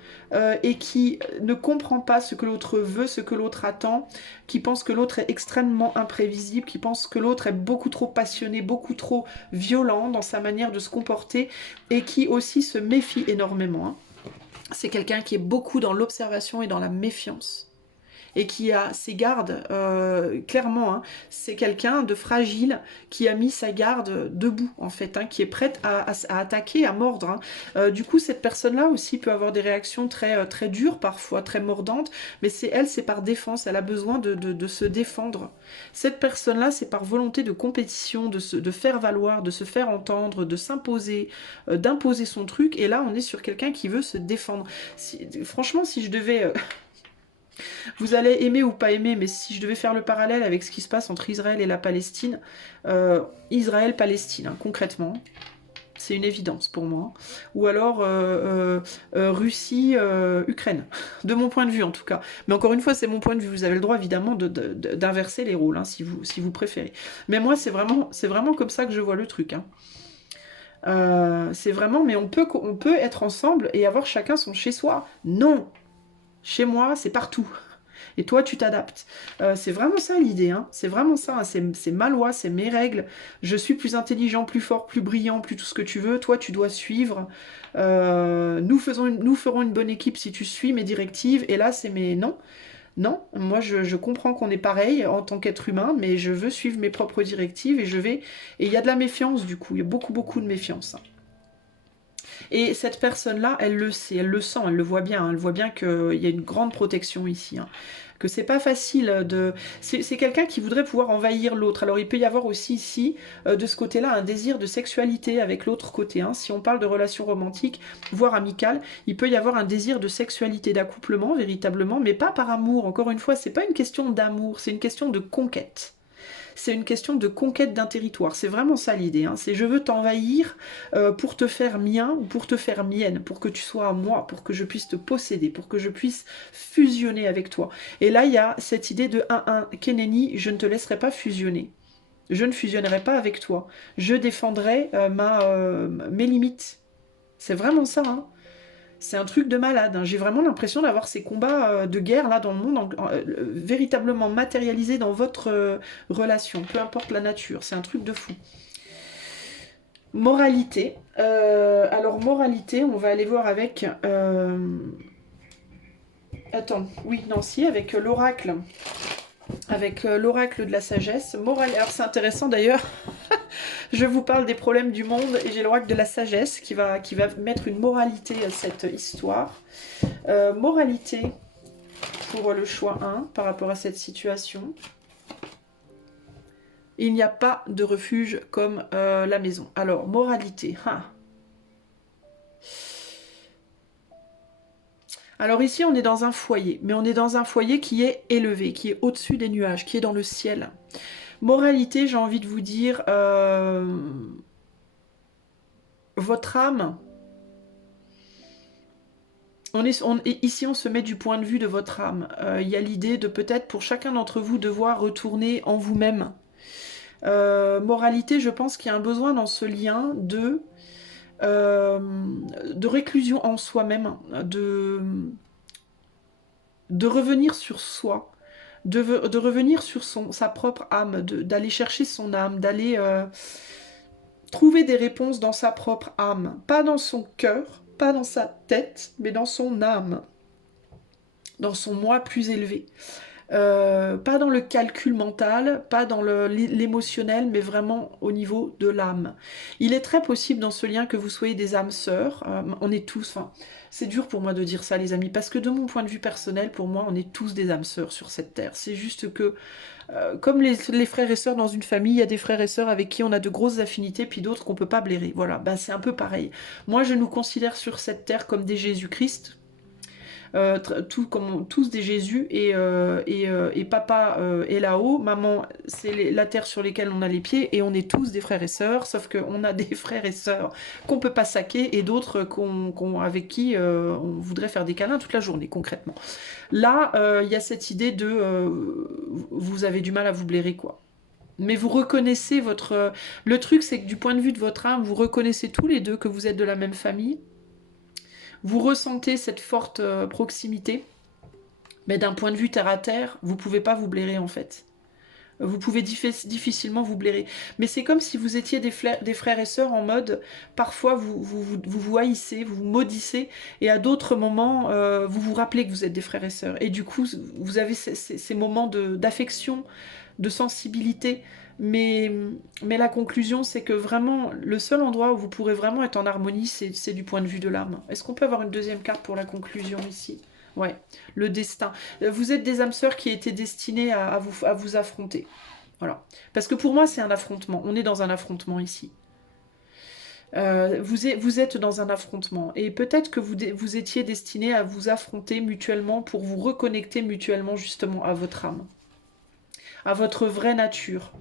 et qui ne comprend pas ce que l'autre veut, ce que l'autre attend, qui pense que l'autre est extrêmement imprévisible, qui pense que l'autre est beaucoup trop passionné, beaucoup trop violent dans sa manière de se comporter, et qui aussi se méfie énormément, hein. C'est quelqu'un qui est beaucoup dans l'observation et dans la méfiance, et qui a ses gardes, clairement, hein, c'est quelqu'un de fragile qui a mis sa garde debout, en fait, hein, qui est prête à attaquer, à mordre, hein. Du coup, cette personne-là aussi peut avoir des réactions très, très dures, parfois très mordantes, mais c'est par défense, elle a besoin de se défendre. Cette personne-là, c'est par volonté de compétition, de faire valoir, de se faire entendre, de s'imposer, d'imposer son truc, et là, on est sur quelqu'un qui veut se défendre. Franchement, si je devais... Vous allez aimer ou pas aimer, mais si je devais faire le parallèle avec ce qui se passe entre Israël et la Palestine, Israël-Palestine, hein, concrètement, c'est une évidence pour moi. Ou alors Russie, Ukraine, de mon point de vue en tout cas. Mais encore une fois, c'est mon point de vue. Vous avez le droit évidemment d'inverser les rôles, hein, si vous préférez. Mais moi, c'est vraiment comme ça que je vois le truc. Hein. C'est vraiment, mais on peut être ensemble et avoir chacun son chez-soi. Non, chez moi, c'est partout. Et toi, tu t'adaptes. C'est vraiment ça l'idée, hein. C'est vraiment ça, hein. C'est ma loi, c'est mes règles. Je suis plus intelligent, plus fort, plus brillant, plus tout ce que tu veux. Toi, tu dois suivre. Nous ferons une bonne équipe si tu suis mes directives. Et là, c'est mes... Non, non. Moi, je comprends qu'on est pareil en tant qu'être humain, mais je veux suivre mes propres directives et je vais... Et il y a de la méfiance, du coup. Il y a beaucoup, beaucoup de méfiance. Et cette personne-là, elle le sait, elle le sent, elle le voit bien. Elle voit bien qu'il y a une grande protection ici. Hein. Que c'est pas facile de... C'est quelqu'un qui voudrait pouvoir envahir l'autre. Alors il peut y avoir aussi ici, de ce côté-là, un désir de sexualité avec l'autre côté. Hein. Si on parle de relations romantiques, voire amicales, il peut y avoir un désir de sexualité, d'accouplement, véritablement, mais pas par amour. Encore une fois, c'est pas une question d'amour, c'est une question de conquête. C'est une question de conquête d'un territoire. C'est vraiment ça l'idée. Hein. C'est je veux t'envahir pour te faire mien ou pour te faire mienne, pour que tu sois à moi, pour que je puisse te posséder, pour que je puisse fusionner avec toi. Et là, il y a cette idée de 1-1. Keneni, je ne te laisserai pas fusionner. Je ne fusionnerai pas avec toi. Je défendrai mes limites. C'est vraiment ça. Hein. C'est un truc de malade. Hein. J'ai vraiment l'impression d'avoir ces combats de guerre là dans le monde véritablement matérialisés dans votre relation, peu importe la nature. C'est un truc de fou. Moralité. Alors moralité, on va aller voir avec... Attends, oui, non, si, avec l'oracle. Avec l'oracle de la sagesse. Alors c'est intéressant d'ailleurs. Je vous parle des problèmes du monde et j'ai l'oracle de la sagesse qui va mettre une moralité à cette histoire. Moralité pour le choix 1 par rapport à cette situation. Il n'y a pas de refuge comme la maison. Alors, moralité. Alors ici, on est dans un foyer, mais on est dans un foyer qui est élevé, qui est au-dessus des nuages, qui est dans le ciel. Moralité, j'ai envie de vous dire, votre âme, ici on se met du point de vue de votre âme. Il y a l'idée de peut-être pour chacun d'entre vous devoir retourner en vous-même. Moralité, je pense qu'il y a un besoin dans ce lien de réclusion en soi-même, de revenir sur soi. De revenir sur sa propre âme, d'aller chercher son âme, d'aller trouver des réponses dans sa propre âme. Pas dans son cœur, pas dans sa tête, mais dans son âme. Dans son moi plus élevé. Pas dans le calcul mental, pas dans l'émotionnel, mais vraiment au niveau de l'âme. Il est très possible dans ce lien que vous soyez des âmes sœurs. On est tous... C'est dur pour moi de dire ça, les amis, parce que de mon point de vue personnel, pour moi, on est tous des âmes sœurs sur cette terre. C'est juste que, comme les frères et sœurs dans une famille, il y a des frères et sœurs avec qui on a de grosses affinités, puis d'autres qu'on peut pas blairer. Voilà, ben, c'est un peu pareil. Moi, je nous considère sur cette terre comme des Jésus-Christ, tous des Jésus, et papa est là-haut, maman c'est la terre sur laquelle on a les pieds, et on est tous des frères et sœurs, sauf qu'on a des frères et sœurs qu'on peut pas saquer et d'autres avec qui on voudrait faire des câlins toute la journée concrètement. Là il y a cette idée de vous avez du mal à vous blairer quoi. Mais vous reconnaissez votre... Le truc c'est que du point de vue de votre âme, vous reconnaissez tous les deux que vous êtes de la même famille. Vous ressentez cette forte proximité, mais d'un point de vue terre à terre, vous pouvez pas vous blairer en fait. Vous pouvez difficilement vous blairer. Mais c'est comme si vous étiez des frères et sœurs en mode, parfois vous haïssez, vous maudissez, et à d'autres moments, vous vous rappelez que vous êtes des frères et sœurs. Et du coup, vous avez ces moments d'affection, de sensibilité. Mais la conclusion, c'est que vraiment, le seul endroit où vous pourrez vraiment être en harmonie, c'est du point de vue de l'âme. Est-ce qu'on peut avoir une deuxième carte pour la conclusion ici? Ouais, le destin. Vous êtes des âmes sœurs qui étaient destinées à vous affronter. Voilà. Parce que pour moi, c'est un affrontement. On est dans un affrontement ici. Vous êtes dans un affrontement. Et peut-être que vous étiez destinés à vous affronter mutuellement pour vous reconnecter mutuellement justement à votre âme. À votre vraie nature.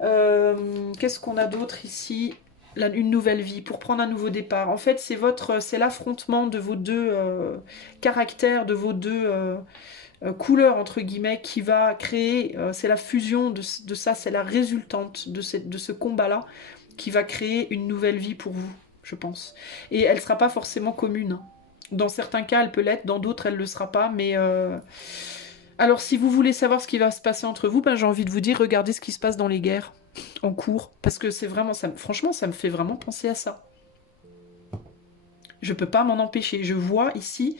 Qu'est-ce qu'on a d'autre ici? une nouvelle vie, pour prendre un nouveau départ. En fait, c'est l'affrontement de vos deux caractères, de vos deux couleurs, entre guillemets, qui va créer, c'est la fusion de ça, c'est la résultante de ce combat-là qui va créer une nouvelle vie pour vous, je pense. Et elle ne sera pas forcément commune. Dans certains cas, elle peut l'être, dans d'autres, elle ne le sera pas, mais... Alors, si vous voulez savoir ce qui va se passer entre vous, ben, j'ai envie de vous dire, regardez ce qui se passe dans les guerres en cours, parce que c'est vraiment, franchement, ça me fait vraiment penser à ça. Je peux pas m'en empêcher. Je vois ici,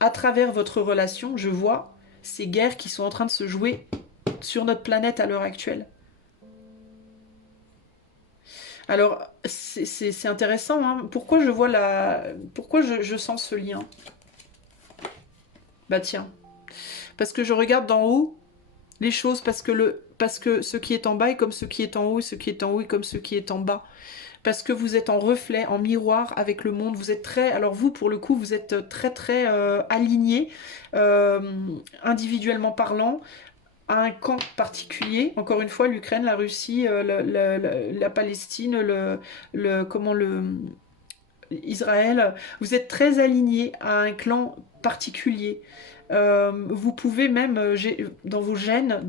à travers votre relation, je vois ces guerres qui sont en train de se jouer sur notre planète à l'heure actuelle. Alors, c'est intéressant, hein. Pourquoi je vois Pourquoi je sens ce lien? Bah tiens, parce que je regarde d'en haut les choses, parce que ce qui est en bas est comme ce qui est en haut, et ce qui est en haut est comme ce qui est en bas. Parce que vous êtes en reflet, en miroir avec le monde. Vous êtes très... Alors vous, pour le coup, vous êtes très très alignés, individuellement parlant, à un camp particulier. Encore une fois, l'Ukraine, la Russie, la Palestine, Israël. Vous êtes très alignés à un clan particulier. Vous pouvez même, dans vos gènes,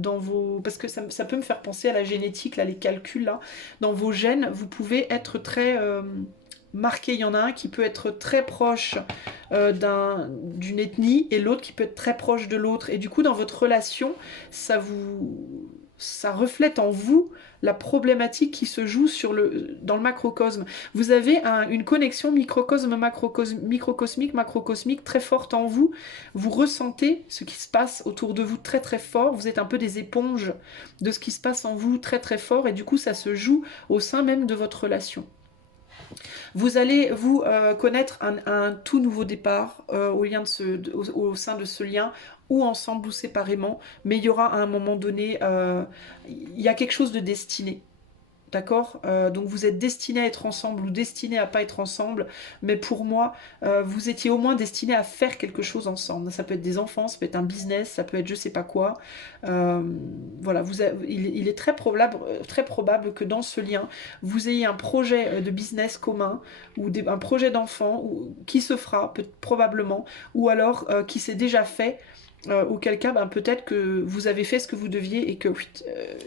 parce que ça peut me faire penser à la génétique, là, les calculs, là. Dans vos gènes, vous pouvez être très marqué. Il y en a un qui peut être très proche d'une ethnie et l'autre qui peut être très proche de l'autre. Et du coup, dans votre relation, ça reflète en vous la problématique qui se joue dans le macrocosme. Vous avez une connexion microcosmique, macrocosmique très forte en vous. Vous ressentez ce qui se passe autour de vous très très fort. Vous êtes un peu des éponges de ce qui se passe en vous très très fort. Et du coup, ça se joue au sein même de votre relation. Vous allez vous connaître un tout nouveau départ au sein de ce lien, ou ensemble ou séparément, mais il y aura à un moment donné, il y a quelque chose de destiné. D'accord, donc vous êtes destinés à être ensemble ou destinés à pas être ensemble, mais pour moi, vous étiez au moins destinés à faire quelque chose ensemble. Ça peut être des enfants, ça peut être un business, ça peut être je sais pas quoi. Voilà, il est très probable que dans ce lien, vous ayez un projet de business commun ou un projet d'enfant qui se fera probablement, ou alors qui s'est déjà fait. Auquel cas, ben, peut-être que vous avez fait ce que vous deviez et que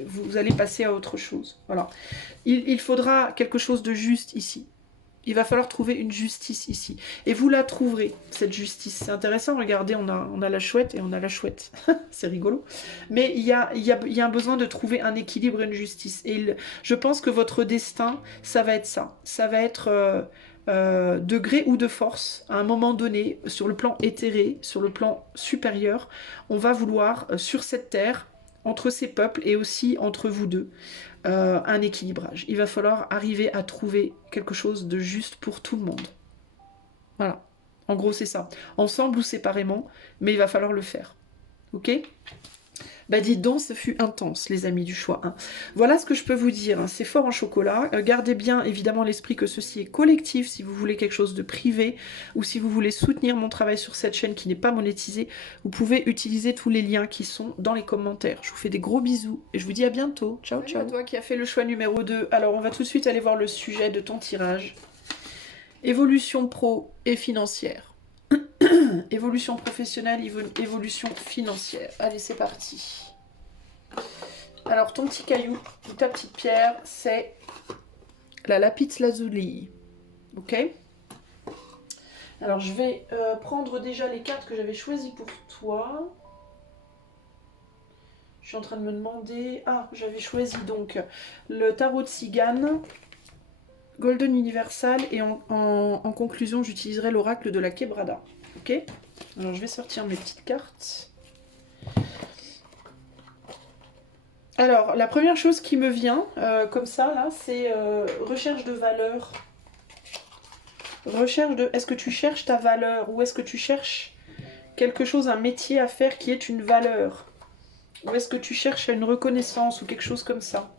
vous allez passer à autre chose. Voilà. Il faudra quelque chose de juste ici. Il va falloir trouver une justice ici. Et vous la trouverez, cette justice. C'est intéressant, regardez, on a la chouette et on a la chouette. C'est rigolo. Mais il y a un besoin de trouver un équilibre et une justice. Et je pense que votre destin, ça va être ça. Ça va être... de gré ou de force, à un moment donné, sur le plan éthéré, sur le plan supérieur, on va vouloir, sur cette terre, entre ces peuples et aussi entre vous deux, un équilibrage. Il va falloir arriver à trouver quelque chose de juste pour tout le monde. Voilà. En gros, c'est ça. Ensemble ou séparément, mais il va falloir le faire. Ok ? Bah dites donc, ce fut intense, les amis du choix 1. Voilà ce que je peux vous dire, hein. C'est fort en chocolat. Gardez bien évidemment l'esprit que ceci est collectif, si vous voulez quelque chose de privé, ou si vous voulez soutenir mon travail sur cette chaîne qui n'est pas monétisée, vous pouvez utiliser tous les liens qui sont dans les commentaires. Je vous fais des gros bisous, et je vous dis à bientôt. Ciao, ciao. Toi qui as fait le choix numéro 2, alors on va tout de suite aller voir le sujet de ton tirage. Évolution pro et financière. Évolution professionnelle, évolution financière. Allez, c'est parti. Alors, ton petit caillou ou ta petite pierre, c'est la lapis lazuli. Ok ? Alors, je vais prendre déjà les cartes que j'avais choisies pour toi. Je suis en train de me demander... Ah, j'avais choisi donc le tarot de Cigane, Golden Universal, et en conclusion, j'utiliserai l'oracle de la Quebrada. Ok ? Alors, je vais sortir mes petites cartes. Alors, la première chose qui me vient, comme ça, là, c'est recherche de valeur. Est-ce que tu cherches ta valeur, ou est-ce que tu cherches quelque chose, un métier à faire qui est une valeur, ou est-ce que tu cherches une reconnaissance ou quelque chose comme ça.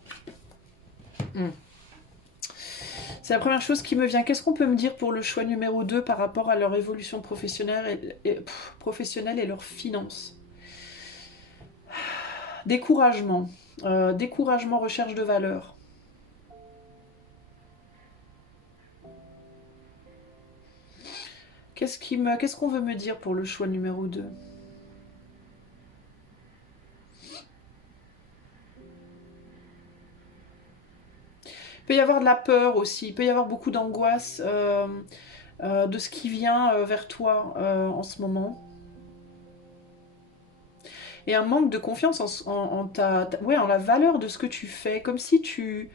C'est la première chose qui me vient. Qu'est-ce qu'on peut me dire pour le choix numéro 2 par rapport à leur évolution professionnelle et leurs finances? Découragement. Découragement, recherche de valeur. Qu'est-ce qu'on veut me dire pour le choix numéro 2? Il peut y avoir de la peur aussi, il peut y avoir beaucoup d'angoisse de ce qui vient vers toi en ce moment. Et un manque de confiance ouais, en la valeur de ce que tu fais, comme si tu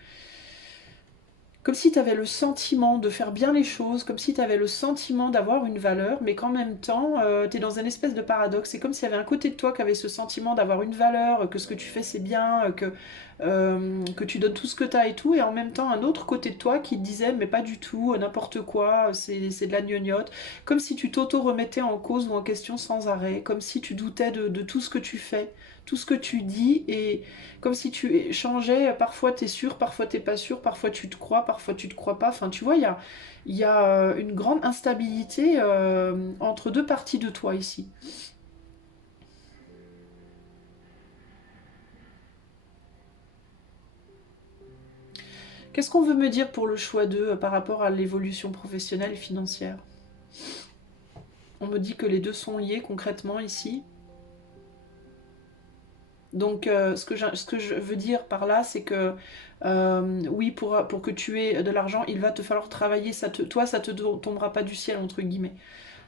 avais le sentiment de faire bien les choses, comme si tu avais le sentiment d'avoir une valeur, mais qu'en même temps, tu es dans une espèce de paradoxe. C'est comme s'il y avait un côté de toi qui avait ce sentiment d'avoir une valeur, que ce que tu fais c'est bien, que tu donnes tout ce que tu as et tout, et en même temps un autre côté de toi qui te disait mais pas du tout, n'importe quoi, c'est de la gnognotte. Comme si tu t'auto-remettais en cause ou en question sans arrêt, comme si tu doutais de tout ce que tu fais, tout ce que tu dis, et comme si tu changeais, parfois t'es sûr, parfois t'es pas sûr, parfois tu te crois, parfois tu te crois pas. Enfin, tu vois, il y a une grande instabilité entre deux parties de toi ici. Qu'est-ce qu'on veut me dire pour le choix d'eux par rapport à l'évolution professionnelle et financière? On me dit que les deux sont liés concrètement ici. Donc, ce que je veux dire par là, c'est que oui, pour que tu aies de l'argent, il va te falloir travailler. Toi, ça te tombera pas du ciel, entre guillemets.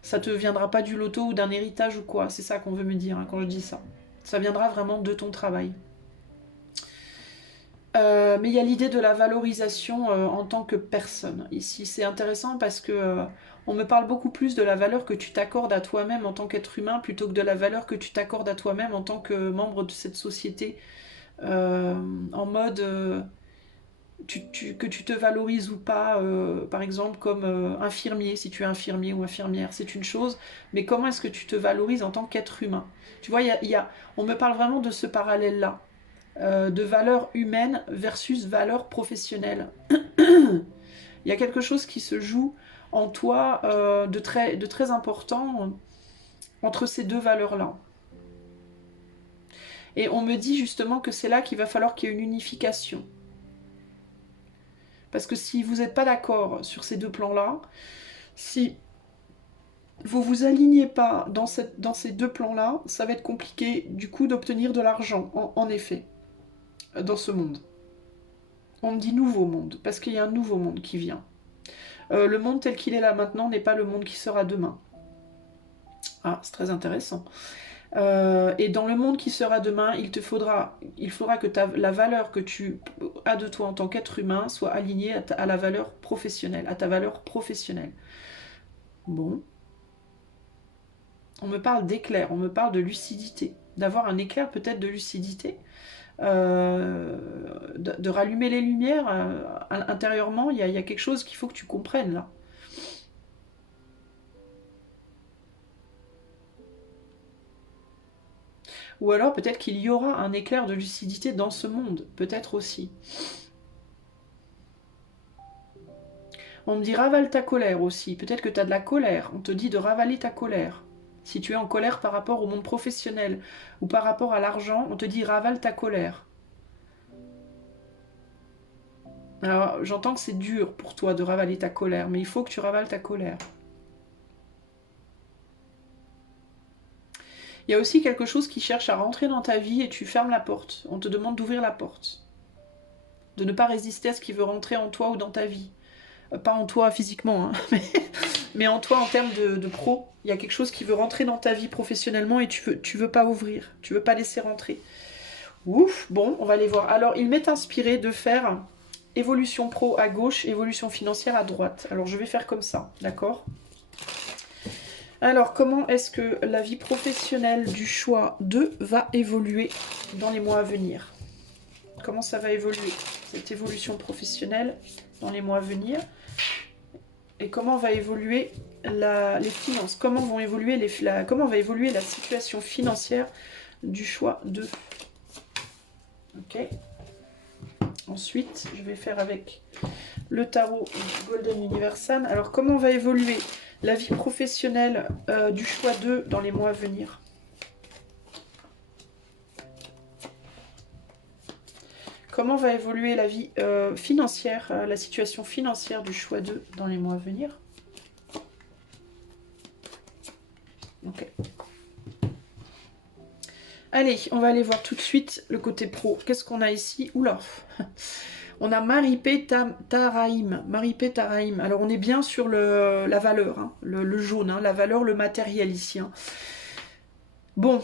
Ça te viendra pas du loto ou d'un héritage ou quoi. C'est ça qu'on veut me dire hein, quand je dis ça. Ça viendra vraiment de ton travail. Mais il y a l'idée de la valorisation en tant que personne. Ici, c'est intéressant parce que on me parle beaucoup plus de la valeur que tu t'accordes à toi-même en tant qu'être humain plutôt que de la valeur que tu t'accordes à toi-même en tant que membre de cette société. En mode que tu te valorises ou pas, par exemple comme infirmier, si tu es infirmier ou infirmière, c'est une chose, mais comment est-ce que tu te valorises en tant qu'être humain? Tu vois, on me parle vraiment de ce parallèle-là, de valeur humaine versus valeur professionnelle. Il y a quelque chose qui se joue en toi de très important entre ces deux valeurs-là. Et on me dit justement que c'est là qu'il va falloir qu'il y ait une unification. Parce que si vous n'êtes pas d'accord sur ces deux plans-là, si vous vous alignez pas dans ces deux plans-là, ça va être compliqué du coup d'obtenir de l'argent, en effet, dans ce monde. On me dit nouveau monde, parce qu'il y a un nouveau monde qui vient. Le monde tel qu'il est là maintenant n'est pas le monde qui sera demain. Ah, c'est très intéressant. Et dans le monde qui sera demain, il faudra que la valeur que tu as de toi en tant qu'être humain soit alignée à la valeur professionnelle, à ta valeur professionnelle. Bon. On me parle d'éclair, on me parle de lucidité. D'avoir un éclair peut-être de lucidité. De rallumer les lumières intérieurement, il y a quelque chose qu'il faut que tu comprennes là. Ou alors peut-être qu'il y aura un éclair de lucidité dans ce monde, peut-être aussi. On me dit ravale ta colère aussi, peut-être que tu as de la colère, on te dit de ravaler ta colère. Si tu es en colère par rapport au monde professionnel ou par rapport à l'argent, on te dit ravale ta colère. Alors j'entends que c'est dur pour toi de ravaler ta colère, mais il faut que tu ravales ta colère. Il y a aussi quelque chose qui cherche à rentrer dans ta vie et tu fermes la porte. On te demande d'ouvrir la porte. De ne pas résister à ce qui veut rentrer en toi ou dans ta vie. Pas en toi physiquement, hein, mais en toi en termes de pro. Il y a quelque chose qui veut rentrer dans ta vie professionnellement et tu veux pas ouvrir. Tu veux pas laisser rentrer. Ouf, bon, on va aller voir. Alors, il m'est inspiré de faire évolution pro à gauche, évolution financière à droite. Alors, je vais faire comme ça, d'accord ? Alors, comment est-ce que la vie professionnelle du choix 2 va évoluer dans les mois à venir? Comment ça va évoluer, cette évolution professionnelle dans les mois à venir? Et comment va évoluer les finances? Comment va évoluer la situation financière du choix 2? Ok. Ensuite, je vais faire avec le tarot Golden Universal. Alors, comment va évoluer la vie professionnelle du choix 2 dans les mois à venir? Comment va évoluer la vie financière, la situation financière du choix 2 dans les mois à venir? Allez, on va aller voir tout de suite le côté pro. Qu'est-ce qu'on a ici? Oula. On a Maripé Taraim. Maripé Taraim. Alors on est bien sur la valeur, hein, le jaune, hein, la valeur, le matériel ici. Hein. Bon,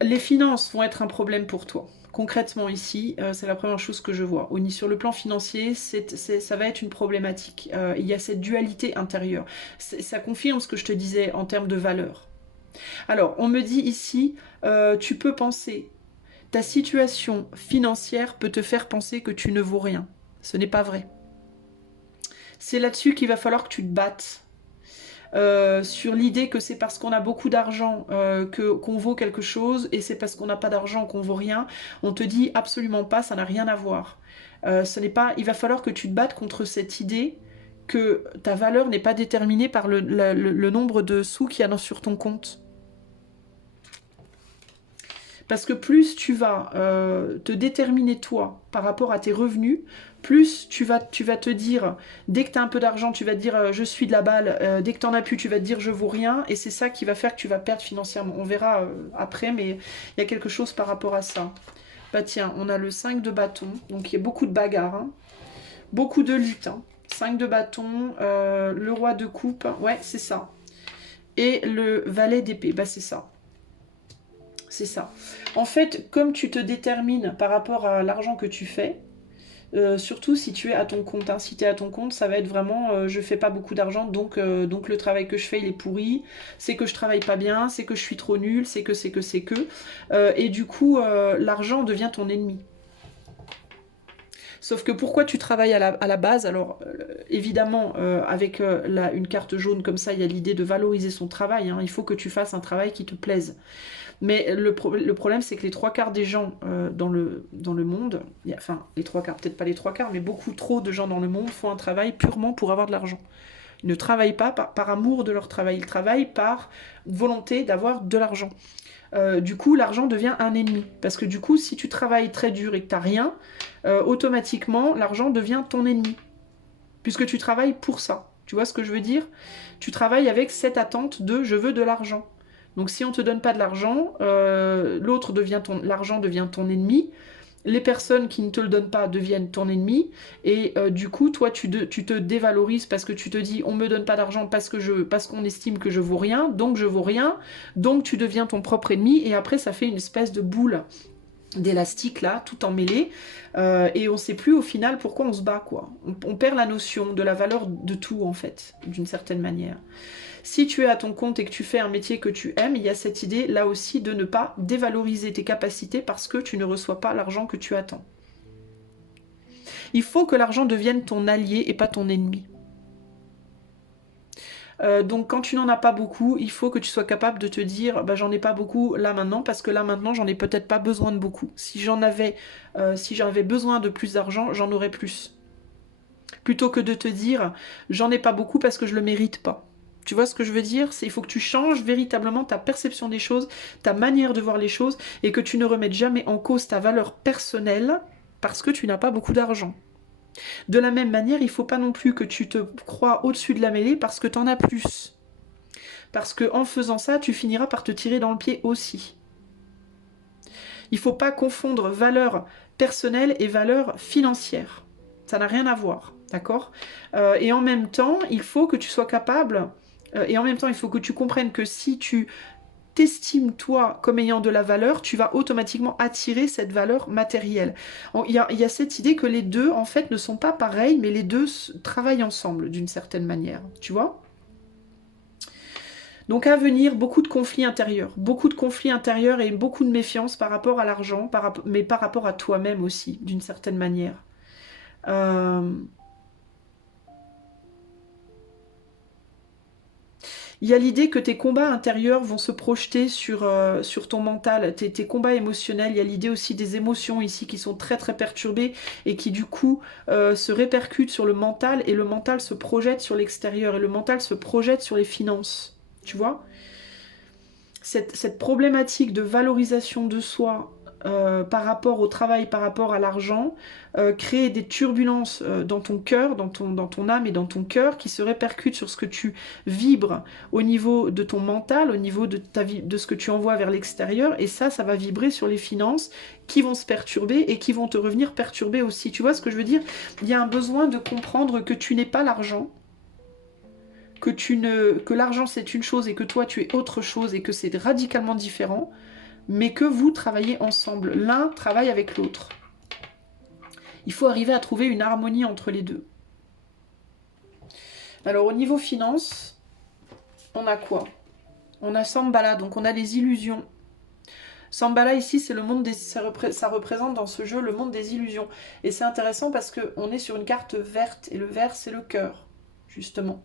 les finances vont être un problème pour toi. Concrètement ici, c'est la première chose que je vois. Sur le plan financier, ça va être une problématique. Il y a cette dualité intérieure. Ça confirme ce que je te disais en termes de valeur. Alors, on me dit ici, tu peux penser, ta situation financière peut te faire penser que tu ne vaux rien. Ce n'est pas vrai. C'est là-dessus qu'il va falloir que tu te battes. Sur l'idée que c'est parce qu'on a beaucoup d'argent qu'on vaut quelque chose et c'est parce qu'on n'a pas d'argent qu'on vaut rien. On te dit absolument pas, ça n'a rien à voir. Il va falloir que tu te battes contre cette idée que ta valeur n'est pas déterminée par le nombre de sous qu'il y a sur ton compte. Parce que plus tu vas te déterminer toi par rapport à tes revenus, plus tu vas te dire, dès que tu as un peu d'argent, tu vas te dire je suis de la balle, dès que tu n'en as plus, tu vas te dire je vaux rien, et c'est ça qui va faire que tu vas perdre financièrement. On verra après, mais il y a quelque chose par rapport à ça. Bah tiens, on a le 5 de bâton, donc il y a beaucoup de bagarres, hein, beaucoup de luttes. Hein. 5 de bâton, le roi de coupe, ouais c'est ça. Et le valet d'épée, bah c'est ça. C'est ça. En fait, comme tu te détermines par rapport à l'argent que tu fais, surtout si tu es à ton compte, hein, si tu es à ton compte, ça va être vraiment je fais pas beaucoup d'argent, donc le travail que je fais il est pourri, c'est que je travaille pas bien, c'est que je suis trop nulle, c'est que. Et du coup, l'argent devient ton ennemi. Sauf que pourquoi tu travailles à la base? Alors, évidemment, avec une carte jaune comme ça, il y a l'idée de valoriser son travail. Hein. Il faut que tu fasses un travail qui te plaise. Mais le problème, c'est que les trois quarts des gens dans le monde, enfin, les trois quarts, peut-être pas les trois quarts, mais beaucoup trop de gens dans le monde font un travail purement pour avoir de l'argent. Ils ne travaillent pas par amour de leur travail, ils travaillent par volonté d'avoir de l'argent. Du coup, l'argent devient un ennemi. Parce que du coup, si tu travailles très dur et que tu n'as rien, automatiquement, l'argent devient ton ennemi. Puisque tu travailles pour ça. Tu vois ce que je veux dire? Tu travailles avec cette attente de « je veux de l'argent ». Donc si on ne te donne pas de l'argent, l'argent devient ton ennemi. Les personnes qui ne te le donnent pas deviennent ton ennemi. Et du coup, toi, tu te dévalorises parce que tu te dis on ne me donne pas d'argent parce qu'on estime que je vaux rien, donc je vaux rien. Donc tu deviens ton propre ennemi. Et après, ça fait une espèce de boule d'élastique là, tout emmêlé, et on ne sait plus au final pourquoi on se bat, quoi. On perd la notion de la valeur de tout, en fait, d'une certaine manière. Si tu es à ton compte et que tu fais un métier que tu aimes, il y a cette idée là aussi de ne pas dévaloriser tes capacités parce que tu ne reçois pas l'argent que tu attends. Il faut que l'argent devienne ton allié et pas ton ennemi. Donc quand tu n'en as pas beaucoup, il faut que tu sois capable de te dire bah, j'en ai pas beaucoup là maintenant parce que là maintenant j'en ai peut-être pas besoin de beaucoup. Si j'avais besoin de plus d'argent, j'en aurais plus. Plutôt que de te dire j'en ai pas beaucoup parce que je le mérite pas. Tu vois ce que je veux dire? Il faut que tu changes véritablement ta perception des choses, ta manière de voir les choses et que tu ne remettes jamais en cause ta valeur personnelle parce que tu n'as pas beaucoup d'argent. De la même manière, il ne faut pas non plus que tu te crois au-dessus de la mêlée parce que tu en as plus. Parce qu'en faisant ça, tu finiras par te tirer dans le pied aussi. Il ne faut pas confondre valeur personnelle et valeur financière. Ça n'a rien à voir, d'accord? Et en même temps, il faut que tu sois capable, et en même temps, il faut que tu comprennes que si tu t'estimes toi comme ayant de la valeur, tu vas automatiquement attirer cette valeur matérielle. Il y a cette idée que les deux, en fait, ne sont pas pareils, mais les deux travaillent ensemble, d'une certaine manière. Tu vois? Donc à venir, beaucoup de conflits intérieurs et beaucoup de méfiance par rapport à l'argent, mais par rapport à toi-même aussi, d'une certaine manière. Il y a l'idée que tes combats intérieurs vont se projeter sur ton mental, tes combats émotionnels. Il y a l'idée aussi des émotions ici qui sont très très perturbées et qui du coup se répercutent sur le mental et le mental se projette sur l'extérieur et le mental se projette sur les finances. Tu vois? Cette problématique de valorisation de soi par rapport au travail, par rapport à l'argent, créer des turbulences dans ton cœur, dans ton âme et dans ton cœur qui se répercutent sur ce que tu vibres au niveau de ton mental, au niveau de de ce que tu envoies vers l'extérieur, et ça va vibrer sur les finances qui vont se perturber et qui vont te revenir perturber aussi. Tu vois ce que je veux dire? Il y a un besoin de comprendre que tu n'es pas l'argent, que l'argent c'est une chose et que toi tu es autre chose et que c'est radicalement différent, mais que vous travaillez ensemble. L'un travaille avec l'autre. Il faut arriver à trouver une harmonie entre les deux. Alors au niveau finance, on a quoi? On a Shambhala, donc on a les illusions. Shambhala ici, c'est le monde des... ça représente dans ce jeu le monde des illusions. Et c'est intéressant parce qu'on est sur une carte verte, et le vert c'est le cœur, justement.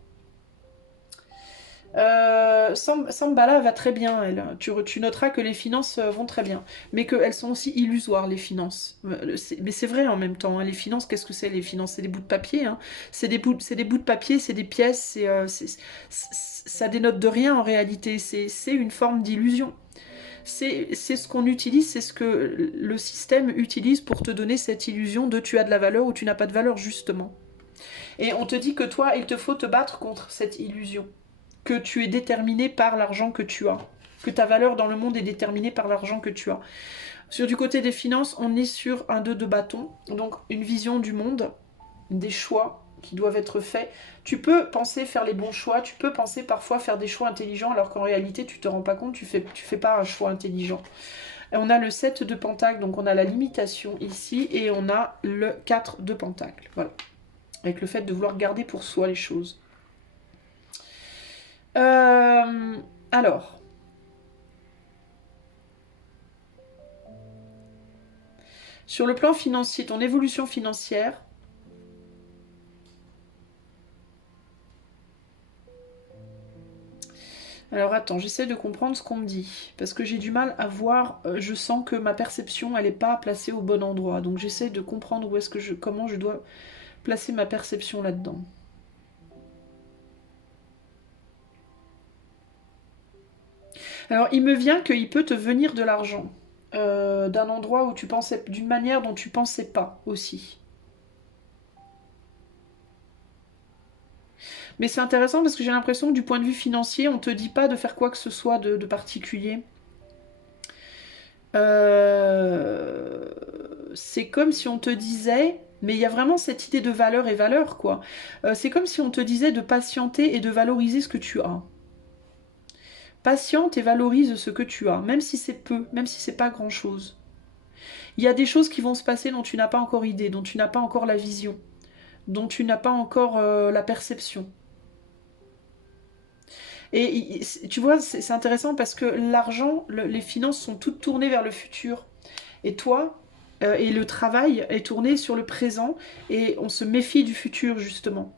Shambhala va très bien, elle. Tu noteras que les finances vont très bien, mais qu'elles sont aussi illusoires, les finances. Mais c'est vrai en même temps, hein. Les finances, qu'est-ce que c'est? Les finances, c'est des bouts de papier, hein. C'est des bouts de papier, c'est des pièces, ça dénote de rien en réalité, c'est une forme d'illusion. C'est ce qu'on utilise, c'est ce que le système utilise pour te donner cette illusion de tu as de la valeur ou tu n'as pas de valeur, justement. Et on te dit que toi, il te faut te battre contre cette illusion, que tu es déterminé par l'argent que tu as, que ta valeur dans le monde est déterminée par l'argent que tu as. Sur du côté des finances, on est sur un 2 de bâton, donc une vision du monde, des choix qui doivent être faits. Tu peux penser faire les bons choix, tu peux penser parfois faire des choix intelligents, alors qu'en réalité, tu te rends pas compte, tu fais pas un choix intelligent. Et on a le 7 de pentacle, donc on a la limitation ici, et on a le 4 de pentacle, voilà. Avec le fait de vouloir garder pour soi les choses. Alors, sur le plan financier, ton évolution financière, alors attends, j'essaie de comprendre ce qu'on me dit, parce que j'ai du mal à voir, je sens que ma perception, elle n'est pas placée au bon endroit, donc j'essaie de comprendre comment je dois placer ma perception là-dedans. Alors, il me vient qu'il peut te venir de l'argent, d'un endroit où tu pensais, d'une manière dont tu pensais pas aussi. Mais c'est intéressant parce que j'ai l'impression que du point de vue financier, on te dit pas de faire quoi que ce soit de particulier. C'est comme si on te disait, mais il y a vraiment cette idée de valeur et valeur, quoi. C'est comme si on te disait de patienter et de valoriser ce que tu as. Patiente et valorise ce que tu as, même si c'est peu, même si c'est pas grand-chose. Il y a des choses qui vont se passer dont tu n'as pas encore idée, dont tu n'as pas encore la vision, dont tu n'as pas encore la perception. Et tu vois, c'est intéressant parce que l'argent, les finances sont toutes tournées vers le futur. Et toi, et le travail est tourné sur le présent et on se méfie du futur, justement.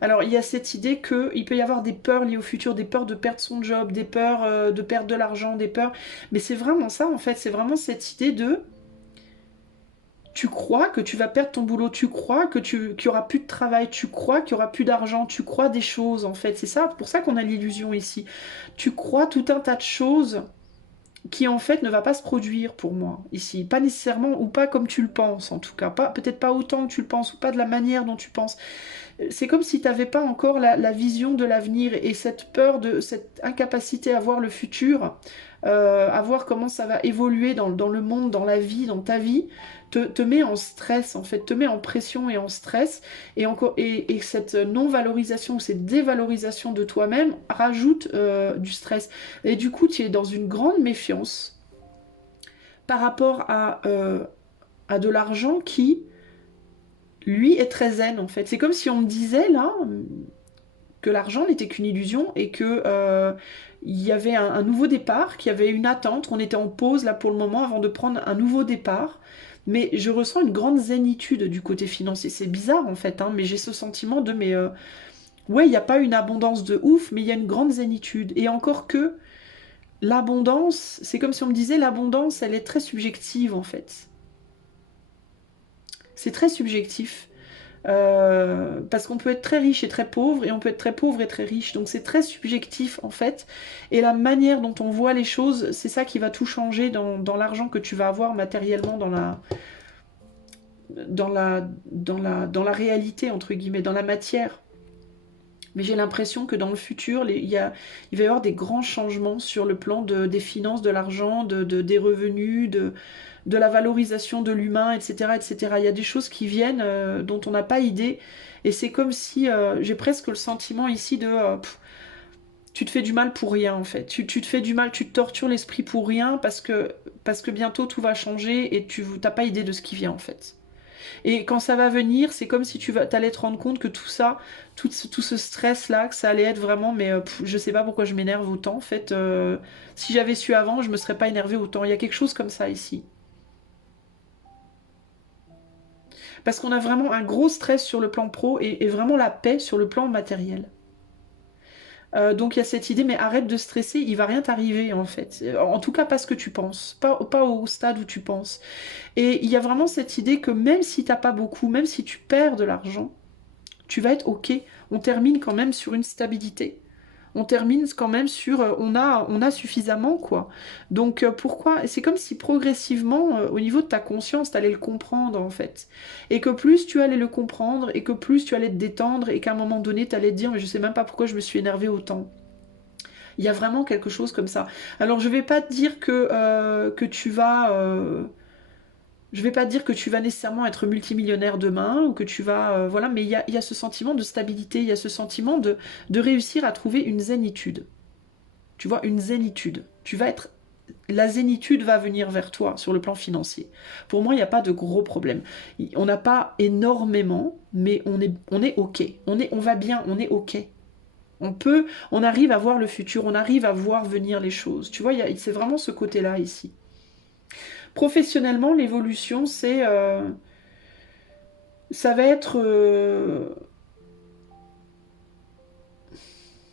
Alors, il y a cette idée qu'il peut y avoir des peurs liées au futur, des peurs de perdre son job, des peurs de perdre de l'argent, des peurs... Mais c'est vraiment ça, en fait. C'est vraiment cette idée de... Tu crois que tu vas perdre ton boulot, tu crois que qu'il y aura plus de travail, tu crois qu'il y aura plus d'argent, tu crois des choses, en fait. C'est ça, pour ça qu'on a l'illusion ici. Tu crois tout un tas de choses qui en fait ne va pas se produire pour moi ici, pas nécessairement ou pas comme tu le penses en tout cas, pas peut-être pas autant que tu le penses ou pas de la manière dont tu penses. C'est comme si tu n'avais pas encore la vision de l'avenir et cette peur de cette incapacité à voir le futur, à voir comment ça va évoluer dans le monde, dans la vie, dans ta vie, te met en stress en fait, te met en pression et en stress et cette non-valorisation ou cette dévalorisation de toi-même rajoute du stress. Et du coup, tu es dans une grande méfiance par rapport à de l'argent qui, lui, est très zen en fait. C'est comme si on me disait là que l'argent n'était qu'une illusion et que il y avait un nouveau départ, qu'il y avait une attente, qu'on était en pause là pour le moment avant de prendre un nouveau départ. Mais je ressens une grande zénitude du côté financier. C'est bizarre en fait, hein, mais j'ai ce sentiment de ouais, il n'y a pas une abondance de ouf, mais il y a une grande zénitude. Et encore que l'abondance, c'est comme si on me disait l'abondance, elle est très subjective en fait. C'est très subjectif. Parce qu'on peut être très riche et très pauvre, et on peut être très pauvre et très riche. Donc c'est très subjectif en fait. Et la manière dont on voit les choses, c'est ça qui va tout changer dans l'argent que tu vas avoir matériellement dans la réalité, entre guillemets, dans la matière. Mais j'ai l'impression que dans le futur, il va y avoir des grands changements sur le plan des finances, de l'argent, des revenus, de la valorisation de l'humain, etc., etc. Il y a des choses qui viennent dont on n'a pas idée. Et c'est comme si j'ai presque le sentiment ici de tu te fais du mal pour rien en fait. Tu te fais du mal, tu te tortures l'esprit pour rien parce que bientôt tout va changer et tu n'as pas idée de ce qui vient en fait. Et quand ça va venir, c'est comme si t'allais te rendre compte que tout ça, tout ce stress-là, que ça allait être vraiment, mais je sais pas pourquoi je m'énerve autant. En fait, si j'avais su avant, je me serais pas énervé autant. Il y a quelque chose comme ça ici. Parce qu'on a vraiment un gros stress sur le plan pro et vraiment la paix sur le plan matériel. Donc il y a cette idée, mais arrête de stresser, il va rien t'arriver en fait. En tout cas, pas ce que tu penses, pas au stade où tu penses. Et il y a vraiment cette idée que même si t'as pas beaucoup, même si tu perds de l'argent, tu vas être OK. On termine quand même sur une stabilité. On termine quand même sur on a suffisamment quoi. Donc pourquoi c'est comme si progressivement au niveau de ta conscience, tu allais le comprendre en fait. Et que plus tu allais le comprendre et que plus tu allais te détendre et qu'à un moment donné, tu allais te dire mais je sais même pas pourquoi je me suis énervée autant. Il y a vraiment quelque chose comme ça. Alors je vais pas te dire que tu vas je vais pas te dire que tu vas nécessairement être multimillionnaire demain ou que tu vas voilà, mais il y a ce sentiment de stabilité, il y a ce sentiment de réussir à trouver une zénitude. Tu vois, une zénitude. Tu vas être la zénitude va venir vers toi sur le plan financier. Pour moi, il n'y a pas de gros problèmes. On n'a pas énormément, mais on est OK. On va bien, on est OK. On arrive à voir le futur, on arrive à voir venir les choses. Tu vois, c'est vraiment ce côté-là ici. Professionnellement, l'évolution, ça va être...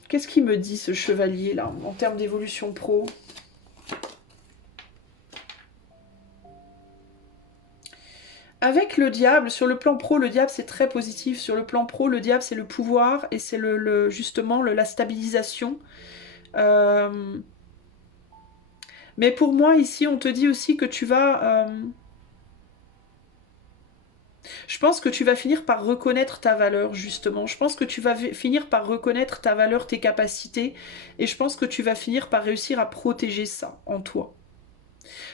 qu'est-ce qu'il me dit ce chevalier là en termes d'évolution pro? Avec le diable, sur le plan pro, le diable c'est très positif. Sur le plan pro, le diable c'est le pouvoir et c'est justement la stabilisation. Euh, Mais pour moi ici, on te dit aussi que tu vas... Je pense que tu vas finir par reconnaître ta valeur, justement. Je pense que tu vas finir par reconnaître ta valeur, tes capacités. Et je pense que tu vas finir par réussir à protéger ça en toi.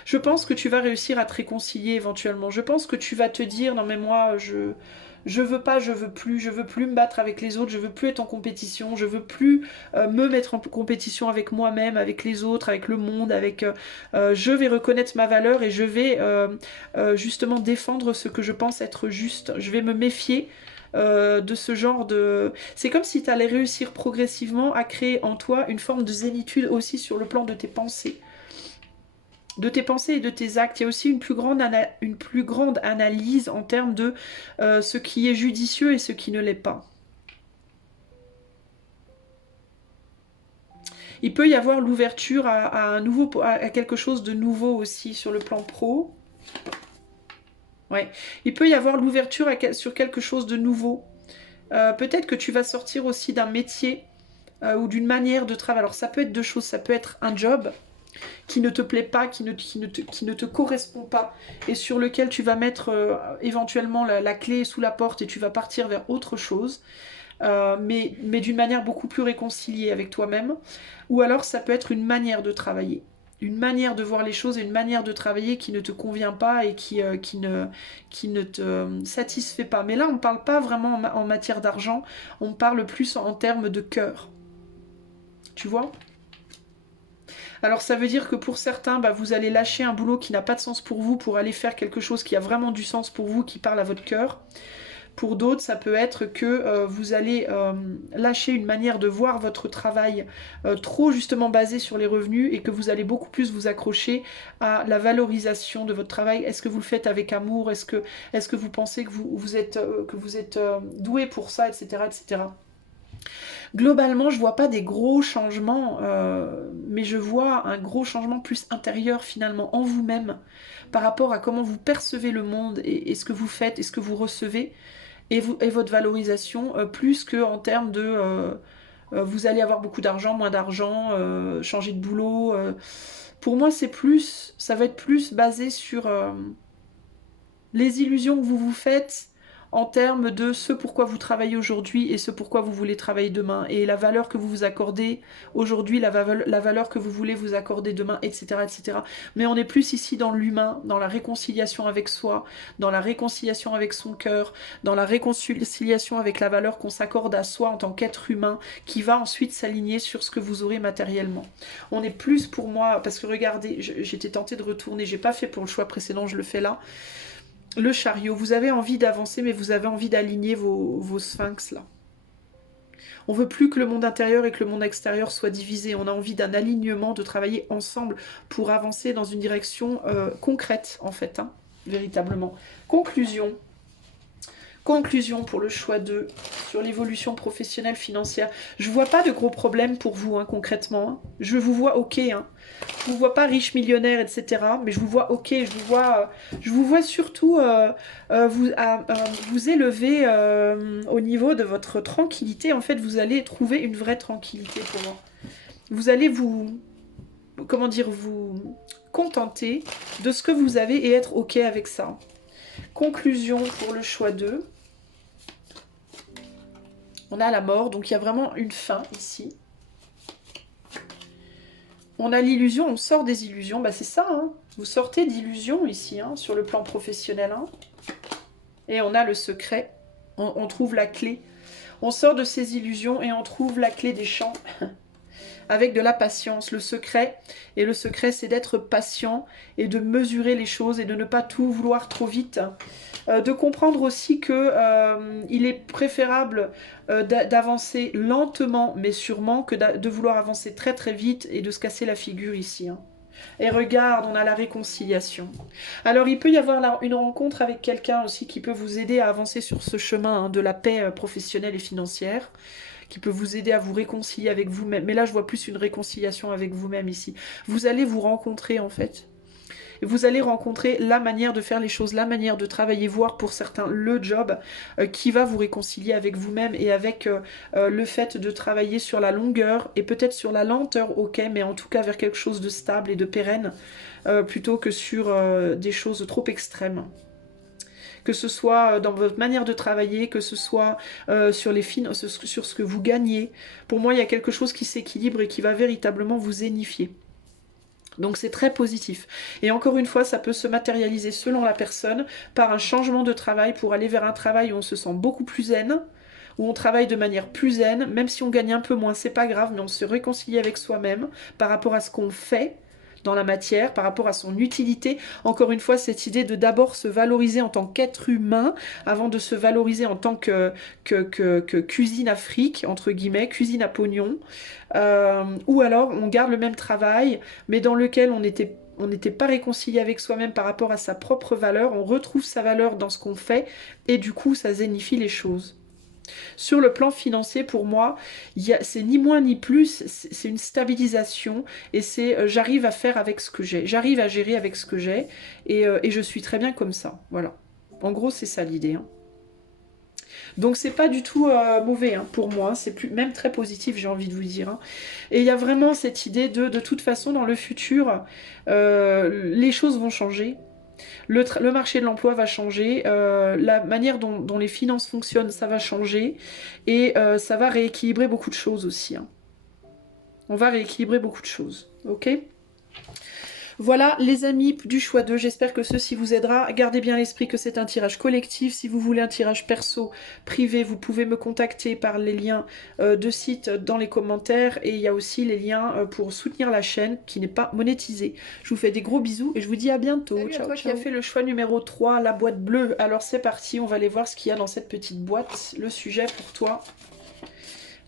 Je pense que tu vas réussir à te réconcilier éventuellement. Je pense que tu vas te dire, non mais moi, je veux pas, je veux plus me battre avec les autres, je veux plus être en compétition, je veux plus me mettre en compétition avec moi-même, avec les autres, avec le monde, je vais reconnaître ma valeur et je vais justement défendre ce que je pense être juste. Je vais me méfier de ce genre de... C'est comme si tu allais réussir progressivement à créer en toi une forme de zénitude aussi sur le plan de tes pensées et de tes actes. Il y a aussi une plus grande analyse en termes de ce qui est judicieux et ce qui ne l'est pas. Il peut y avoir l'ouverture à quelque chose de nouveau aussi sur le plan pro. Ouais. Il peut y avoir l'ouverture sur quelque chose de nouveau. Peut-être que tu vas sortir aussi d'un métier ou d'une manière de travail. Alors ça peut être deux choses. Ça peut être un job qui ne te plaît pas, qui ne te correspond pas, et sur lequel tu vas mettre éventuellement la clé sous la porte et tu vas partir vers autre chose, mais d'une manière beaucoup plus réconciliée avec toi-même. Ou alors ça peut être une manière de travailler. Une manière de voir les choses et une manière de travailler qui ne te convient pas et qui ne te satisfait pas. Mais là, on ne parle pas vraiment en matière d'argent, on parle plus en termes de cœur. Tu vois ? Alors ça veut dire que pour certains, bah, vous allez lâcher un boulot qui n'a pas de sens pour vous pour aller faire quelque chose qui a vraiment du sens pour vous, qui parle à votre cœur. Pour d'autres, ça peut être que vous allez lâcher une manière de voir votre travail trop justement basée sur les revenus et que vous allez beaucoup plus vous accrocher à la valorisation de votre travail. Est-ce que vous le faites avec amour? Est-ce que vous pensez que vous êtes doué pour ça, etc., etc. Globalement, je vois pas des gros changements, mais je vois un gros changement plus intérieur finalement en vous-même par rapport à comment vous percevez le monde et ce que vous faites et ce que vous recevez. et votre valorisation, plus qu'en termes de vous allez avoir beaucoup d'argent, moins d'argent, changer de boulot. Pour moi, c'est plus, ça va être plus basé sur les illusions que vous vous faites en termes de ce pourquoi vous travaillez aujourd'hui et ce pourquoi vous voulez travailler demain, et la valeur que vous vous accordez aujourd'hui, la valeur que vous voulez vous accorder demain, etc., etc. Mais on est plus ici dans l'humain, dans la réconciliation avec soi, dans la réconciliation avec son cœur, dans la réconciliation avec la valeur qu'on s'accorde à soi en tant qu'être humain, qui va ensuite s'aligner sur ce que vous aurez matériellement. On est plus pour moi, parce que regardez, j'étais tentée de retourner, j'ai pas fait pour le choix précédent, je le fais là. Le chariot, vous avez envie d'avancer, mais vous avez envie d'aligner vos sphinx là. On veut plus que le monde intérieur et que le monde extérieur soient divisés. On a envie d'un alignement, de travailler ensemble pour avancer dans une direction concrète, en fait, hein, véritablement. Conclusion. Conclusion pour le choix 2 sur l'évolution professionnelle financière. Je vois pas de gros problèmes pour vous, hein, concrètement. Hein. Je vous vois ok. Hein. Je vous vois pas riche, millionnaire, etc. Mais je vous vois ok. Je vous vois surtout vous élever au niveau de votre tranquillité. En fait, vous allez trouver une vraie tranquillité pour moi. Vous allez comment dire, vous contenter de ce que vous avez et être ok avec ça. Conclusion pour le choix 2. On a la mort, donc il y a vraiment une fin ici. On a l'illusion, on sort des illusions, bah c'est ça, hein. Vous sortez d'illusions ici, hein, sur le plan professionnel. Hein. Et on a le secret, on trouve la clé. On sort de ces illusions et on trouve la clé des champs. Avec de la patience, le secret. Et le secret, c'est d'être patient et de mesurer les choses et de ne pas tout vouloir trop vite. De comprendre aussi que il est préférable d'avancer lentement mais sûrement que de vouloir avancer très très vite et de se casser la figure ici. Hein. Et regarde, on a la réconciliation. Alors il peut y avoir là une rencontre avec quelqu'un aussi qui peut vous aider à avancer sur ce chemin, hein, de la paix professionnelle et financière, qui peut vous aider à vous réconcilier avec vous-même. Mais là, je vois plus une réconciliation avec vous-même ici. Vous allez vous rencontrer en fait. Et vous allez rencontrer la manière de faire les choses, la manière de travailler, voire pour certains le job qui va vous réconcilier avec vous-même et avec le fait de travailler sur la longueur et peut-être sur la lenteur, ok, mais en tout cas vers quelque chose de stable et de pérenne plutôt que sur des choses trop extrêmes. Que ce soit dans votre manière de travailler, que ce soit sur les finances, sur ce que vous gagnez. Pour moi, il y a quelque chose qui s'équilibre et qui va véritablement vous zénifier. Donc c'est très positif. Et encore une fois, ça peut se matérialiser selon la personne par un changement de travail pour aller vers un travail où on se sent beaucoup plus zen, où on travaille de manière plus zen, même si on gagne un peu moins, c'est pas grave, mais on se réconcilie avec soi-même par rapport à ce qu'on fait dans la matière, par rapport à son utilité. Encore une fois, cette idée de d'abord se valoriser en tant qu'être humain, avant de se valoriser en tant que cuisine à fric, entre guillemets, cuisine à pognon. Ou alors, on garde le même travail, mais dans lequel on n'était pas réconcilié avec soi-même par rapport à sa propre valeur, on retrouve sa valeur dans ce qu'on fait, et du coup, ça zénifie les choses. Sur le plan financier, pour moi, c'est ni moins ni plus, c'est une stabilisation et c'est j'arrive à faire avec ce que j'ai, j'arrive à gérer avec ce que j'ai et je suis très bien comme ça. Voilà. En gros, c'est ça l'idée. Hein. Donc c'est pas du tout mauvais hein, pour moi, c'est même très positif, j'ai envie de vous dire. Hein. Et il y a vraiment cette idée de toute façon, dans le futur, les choses vont changer. Le marché de l'emploi va changer, la manière dont les finances fonctionnent, ça va changer, et ça va rééquilibrer beaucoup de choses aussi. Hein. On va rééquilibrer beaucoup de choses, ok ? Voilà les amis du choix 2, j'espère que ceci vous aidera. Gardez bien à l'esprit que c'est un tirage collectif. Si vous voulez un tirage perso, privé, vous pouvez me contacter par les liens de site dans les commentaires. Et il y a aussi les liens pour soutenir la chaîne qui n'est pas monétisée. Je vous fais des gros bisous et je vous dis à bientôt. Salut ciao, à toi ciao. Qui a fait le choix numéro 3, la boîte bleue. Alors c'est parti, on va aller voir ce qu'il y a dans cette petite boîte. Le sujet pour toi,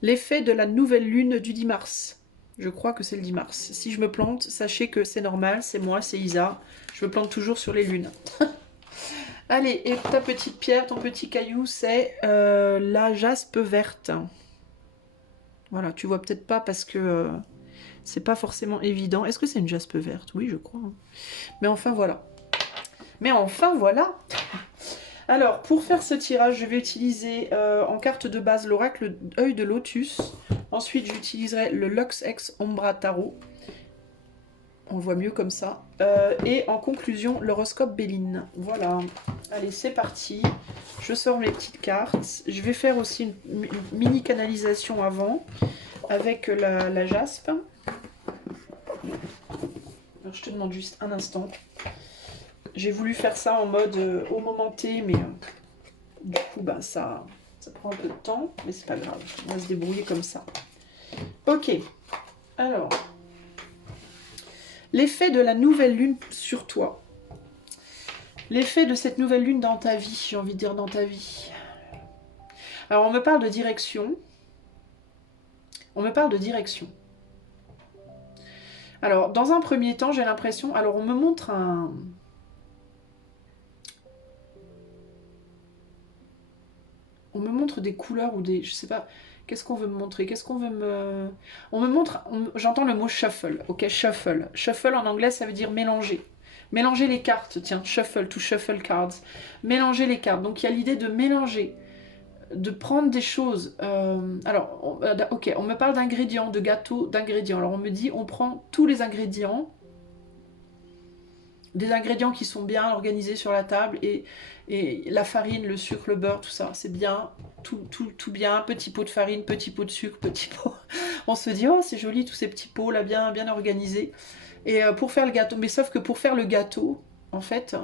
l'effet de la nouvelle lune du 10 mars. Je crois que c'est le 10 mars. Si je me plante, sachez que c'est normal, c'est moi, c'est Isa. Je me plante toujours sur les lunes. Allez, et ta petite pierre, ton petit caillou, c'est la jaspe verte. Voilà, tu vois peut-être pas parce que c'est pas forcément évident. Est-ce que c'est une jaspe verte? Oui, je crois. Hein. Mais enfin, voilà. Mais enfin, voilà. Alors, pour faire ce tirage, je vais utiliser en carte de base l'oracle œil de lotus. Ensuite, j'utiliserai le Lux Ex Ombra Tarot. On le voit mieux comme ça. Et en conclusion, l'horoscope Béline. Voilà. Allez, c'est parti. Je sors mes petites cartes. Je vais faire aussi une mini canalisation avant avec la jaspe. Alors, je te demande juste un instant. J'ai voulu faire ça en mode au moment T, mais du coup, bah, ça prend un peu de temps, mais c'est pas grave. On va se débrouiller comme ça. Ok. Alors, l'effet de la nouvelle lune sur toi. L'effet de cette nouvelle lune dans ta vie, j'ai envie de dire dans ta vie. Alors, on me parle de direction. On me parle de direction. Alors, dans un premier temps, j'ai l'impression... Alors, on me montre un... On me montre des couleurs ou des... Je sais pas... Qu'est-ce qu'on veut me montrer? Qu'est-ce qu'on veut me... On me montre... J'entends le mot shuffle. Ok, shuffle. Shuffle en anglais, ça veut dire mélanger. Mélanger les cartes. Tiens, shuffle, to shuffle cards. Mélanger les cartes. Donc, il y a l'idée de mélanger. De prendre des choses... alors, ok, on me parle d'ingrédients, de gâteaux, d'ingrédients. Alors, on me dit, on prend tous les ingrédients... Des ingrédients qui sont bien organisés sur la table et la farine, le sucre, le beurre, tout ça, c'est bien, tout bien, petit pot de farine, petit pot de sucre, petit pot. On se dit, oh c'est joli tous ces petits pots là, bien organisés. Et pour faire le gâteau, mais sauf que pour faire le gâteau, en fait,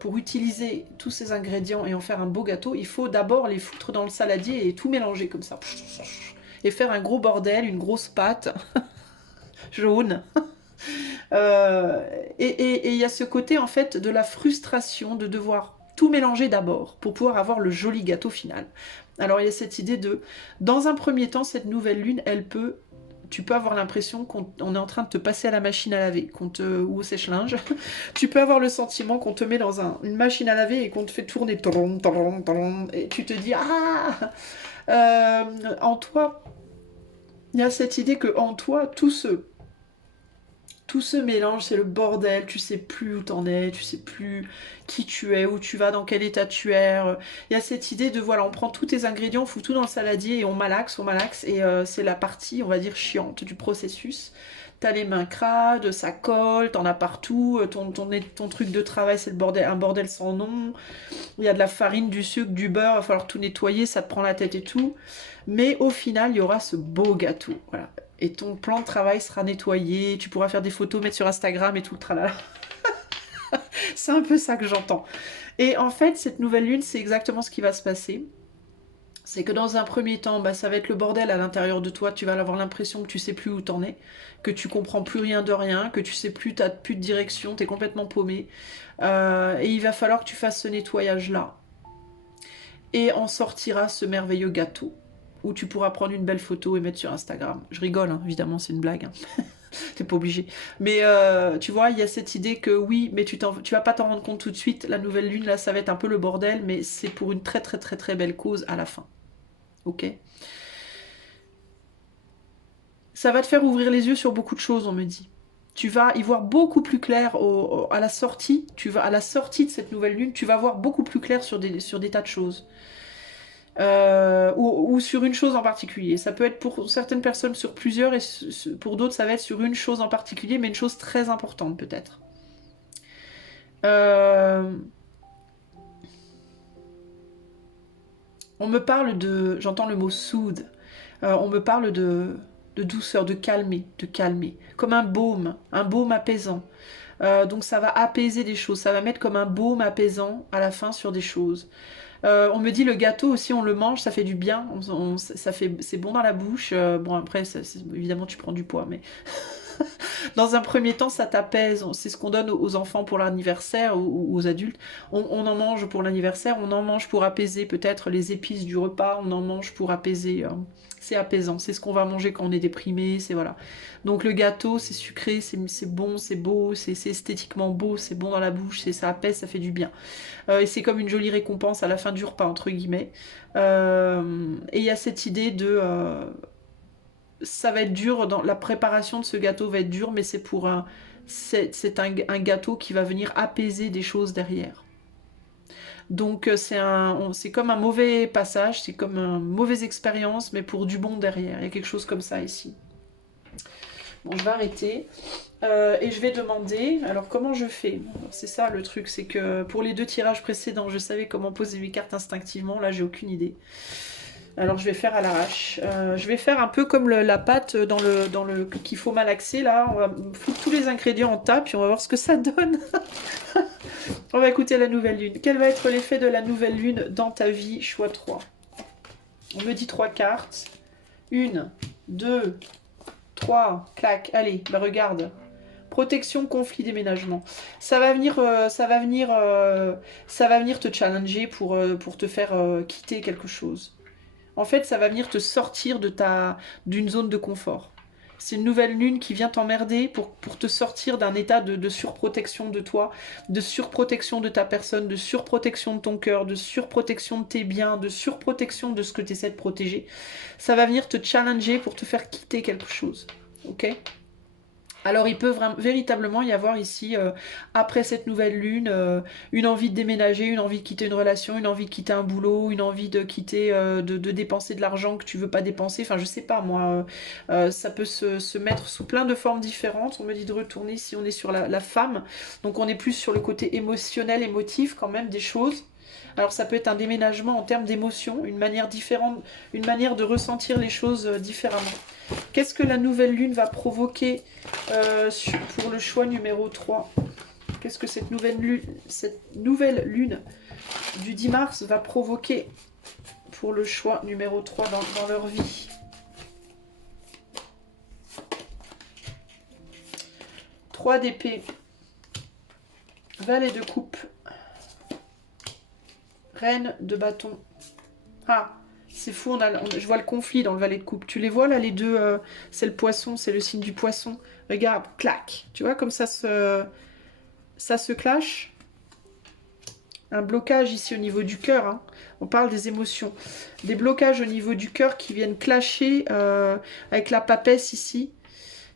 pour utiliser tous ces ingrédients et en faire un beau gâteau, il faut d'abord les foutre dans le saladier et tout mélanger comme ça. Et faire un gros bordel, une grosse pâte jaune. Et il y a ce côté en fait de la frustration de devoir tout mélanger d'abord pour pouvoir avoir le joli gâteau final. Alors il y a cette idée de, dans un premier temps, cette nouvelle lune, tu peux avoir l'impression qu'on est en train de te passer à la machine à laver, ou au sèche-linge. Tu peux avoir le sentiment qu'on te met dans une machine à laver et qu'on te fait tourner, et tu te dis en toi, il y a cette idée que en toi, tout se mélange, c'est le bordel, tu sais plus où t'en es, tu sais plus qui tu es, où tu vas, dans quel état tu es. Il y a cette idée de, voilà, on prend tous tes ingrédients, on fout tout dans le saladier et on malaxe, et c'est la partie, on va dire, chiante du processus. T'as les mains crades, ça colle, t'en as partout, ton truc de travail, c'est le bordel, un bordel sans nom. Il y a de la farine, du sucre, du beurre, il va falloir tout nettoyer, ça te prend la tête et tout. Mais au final, il y aura ce beau gâteau, voilà. Et ton plan de travail sera nettoyé, tu pourras faire des photos, mettre sur Instagram et tout le tralala. C'est un peu ça que j'entends. Et en fait, cette nouvelle lune, c'est exactement ce qui va se passer. C'est que dans un premier temps, bah, ça va être le bordel à l'intérieur de toi, tu vas avoir l'impression que tu sais plus où t'en es, que tu comprends plus rien de rien, que tu sais plus, t'as plus de direction, t'es complètement paumé. Et il va falloir que tu fasses ce nettoyage-là. Et en sortira ce merveilleux gâteau où tu pourras prendre une belle photo et mettre sur Instagram. Je rigole, hein, évidemment, c'est une blague. Hein. T'es pas obligé. Mais tu vois, il y a cette idée que oui, mais tu vas pas t'en rendre compte tout de suite. La nouvelle lune, là, ça va être un peu le bordel, mais c'est pour une très très très très belle cause à la fin. Ok? Ça va te faire ouvrir les yeux sur beaucoup de choses, on me dit. Tu vas y voir beaucoup plus clair à la sortie. À la sortie de cette nouvelle lune, tu vas voir beaucoup plus clair sur des tas de choses. Ou sur une chose en particulier. Ça peut être pour certaines personnes sur plusieurs et pour d'autres ça va être sur une chose en particulier, mais une chose très importante peut-être. On me parle de... J'entends le mot soothe. On me parle de douceur, de calmer, comme un baume apaisant. Donc ça va apaiser des choses, ça va mettre comme un baume apaisant à la fin sur des choses. On me dit le gâteau aussi, on le mange, ça fait du bien, c'est bon dans la bouche. Bon après, évidemment tu prends du poids, mais dans un premier temps ça t'apaise. C'est ce qu'on donne aux enfants pour l'anniversaire ou aux adultes. On en mange pour l'anniversaire, on en mange pour apaiser peut-être les épices du repas, on en mange pour apaiser. C'est apaisant, c'est ce qu'on va manger quand on est déprimé, c'est voilà. Donc le gâteau, c'est sucré, c'est bon, c'est beau, c'est esthétiquement beau, c'est bon dans la bouche, ça apaise, ça fait du bien. Et c'est comme une jolie récompense à la fin du repas, entre guillemets. Et il y a cette idée de... ça va être dur, la préparation de ce gâteau va être dure, mais c'est un gâteau qui va venir apaiser des choses derrière. Donc c'est comme un mauvais passage, c'est comme une mauvaise expérience, mais pour du bon derrière. Il y a quelque chose comme ça ici. Bon, je vais arrêter. Et je vais demander, alors comment je fais? C'est ça le truc, c'est que pour les 2 tirages précédents, je savais comment poser mes cartes instinctivement, là j'ai aucune idée. Alors je vais faire à l'arrache. Je vais faire un peu comme la pâte dans le qu'il faut malaxer là. On va foutre tous les ingrédients en tas, puis on va voir ce que ça donne. On va écouter la nouvelle lune. Quel va être l'effet de la nouvelle lune dans ta vie? Choix 3. On me dit 3 cartes. 1, 2, 3, clac. Allez, bah regarde. Protection, conflit, déménagement. Ça va venir te challenger pour te faire quitter quelque chose. En fait, ça va venir te sortir d'une zone de confort. C'est une nouvelle lune qui vient t'emmerder pour te sortir d'un état de surprotection de toi, de surprotection de ta personne, de surprotection de ton cœur, de surprotection de tes biens, de surprotection de ce que tu essaies de protéger. Ça va venir te challenger pour te faire quitter quelque chose. Ok ? Alors il peut véritablement y avoir ici, après cette nouvelle lune, une envie de déménager, une envie de quitter une relation, une envie de quitter un boulot, une envie de quitter, de dépenser de l'argent que tu veux pas dépenser. Enfin je sais pas moi, ça peut se mettre sous plein de formes différentes. On me dit de retourner si on est sur la femme. Donc on est plus sur le côté émotionnel, émotif quand même des choses. Alors ça peut être un déménagement en termes d'émotion, une manière différente, une manière de ressentir les choses différemment. Qu'est-ce que la nouvelle lune va provoquer pour le choix numéro 3? Qu'est-ce que cette nouvelle lune du 10 mars va provoquer pour le choix numéro 3 dans leur vie? 3 d'épée, valet de coupe, reine de bâton. Ah, c'est fou, je vois le conflit dans le valet de coupe. Tu les vois là, les deux, c'est le poisson, c'est le signe du poisson. Regarde, clac. Tu vois comme ça se clash. Un blocage ici au niveau du cœur. Hein. On parle des émotions. Des blocages au niveau du cœur qui viennent clasher avec la papesse ici.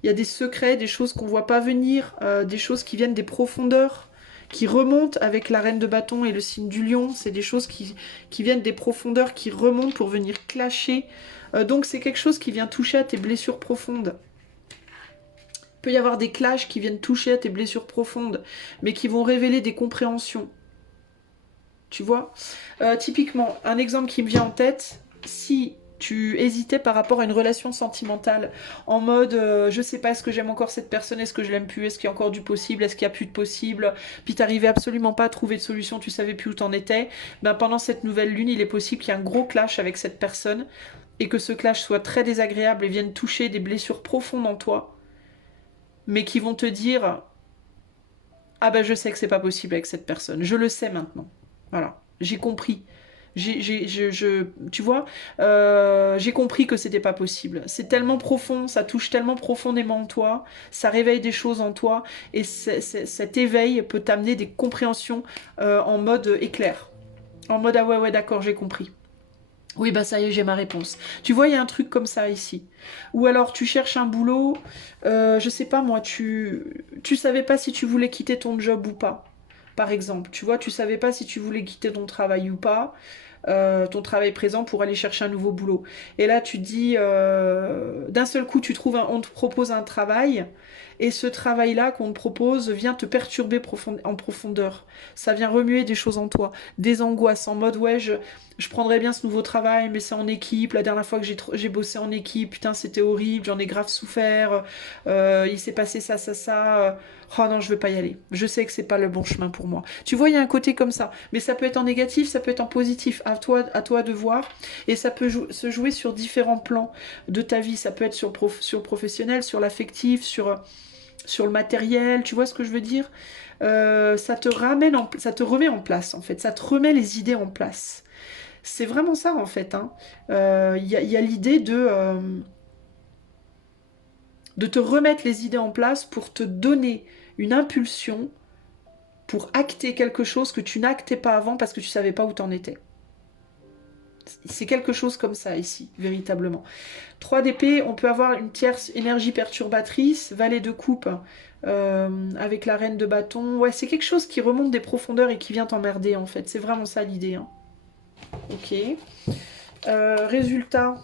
Il y a des secrets, des choses qu'on ne voit pas venir, des choses qui viennent des profondeurs, qui remontent avec la reine de bâton et le signe du lion. C'est des choses qui viennent des profondeurs, qui remontent pour venir clasher. Donc c'est quelque chose qui vient toucher à tes blessures profondes. Il peut y avoir des clashs qui viennent toucher à tes blessures profondes, mais qui vont révéler des compréhensions. Tu vois, typiquement, un exemple qui me vient en tête, si tu hésitais par rapport à une relation sentimentale, en mode je sais pas, est-ce que j'aime encore cette personne, est-ce que je l'aime plus, est-ce qu'il y a encore du possible, est-ce qu'il y a plus de possible, puis t'arrivais absolument pas à trouver de solution, tu savais plus où t'en étais, ben pendant cette nouvelle lune, il est possible qu'il y ait un gros clash avec cette personne, et que ce clash soit très désagréable et vienne toucher des blessures profondes en toi, mais qui vont te dire ah ben je sais que c'est pas possible avec cette personne, je le sais maintenant. Voilà, j'ai compris. Tu vois, j'ai compris que c'était pas possible. C'est tellement profond, ça touche tellement profondément en toi, ça réveille des choses en toi, et cet éveil peut t'amener des compréhensions en mode éclair. En mode ah ouais d'accord, j'ai compris. Oui bah ça y est, j'ai ma réponse. Tu vois, il y a un truc comme ça ici. Ou alors tu cherches un boulot, je sais pas moi, tu savais pas si tu voulais quitter ton job ou pas. Par exemple, tu vois, tu savais pas si tu voulais quitter ton travail ou pas, ton travail présent pour aller chercher un nouveau boulot. Et là, tu te dis, d'un seul coup, on te propose un travail, et ce travail-là qu'on te propose vient te perturber en profondeur. Ça vient remuer des choses en toi, des angoisses, en mode, ouais, je prendrais bien ce nouveau travail, mais c'est en équipe. La dernière fois que j'ai bossé en équipe, putain, c'était horrible, j'en ai grave souffert, il s'est passé ça, ça, ça. Oh non, je veux pas y aller. Je sais que c'est pas le bon chemin pour moi. Tu vois, il y a un côté comme ça. Mais ça peut être en négatif, ça peut être en positif. À toi de voir. Et ça peut se jouer sur différents plans de ta vie. Ça peut être sur le professionnel, sur l'affectif, sur le matériel. Tu vois ce que je veux dire? Ça te remet en place, en fait. Ça te remet les idées en place. C'est vraiment ça, en fait. Hein. Y a l'idée de te remettre les idées en place pour te donner une impulsion pour acter quelque chose que tu n'actais pas avant parce que tu savais pas où t'en étais. C'est quelque chose comme ça ici, véritablement. 3 d'épée, on peut avoir une tierce énergie perturbatrice, valet de coupe avec la reine de bâton. Ouais, c'est quelque chose qui remonte des profondeurs et qui vient t'emmerder en fait. C'est vraiment ça l'idée. Hein. Ok. Résultat.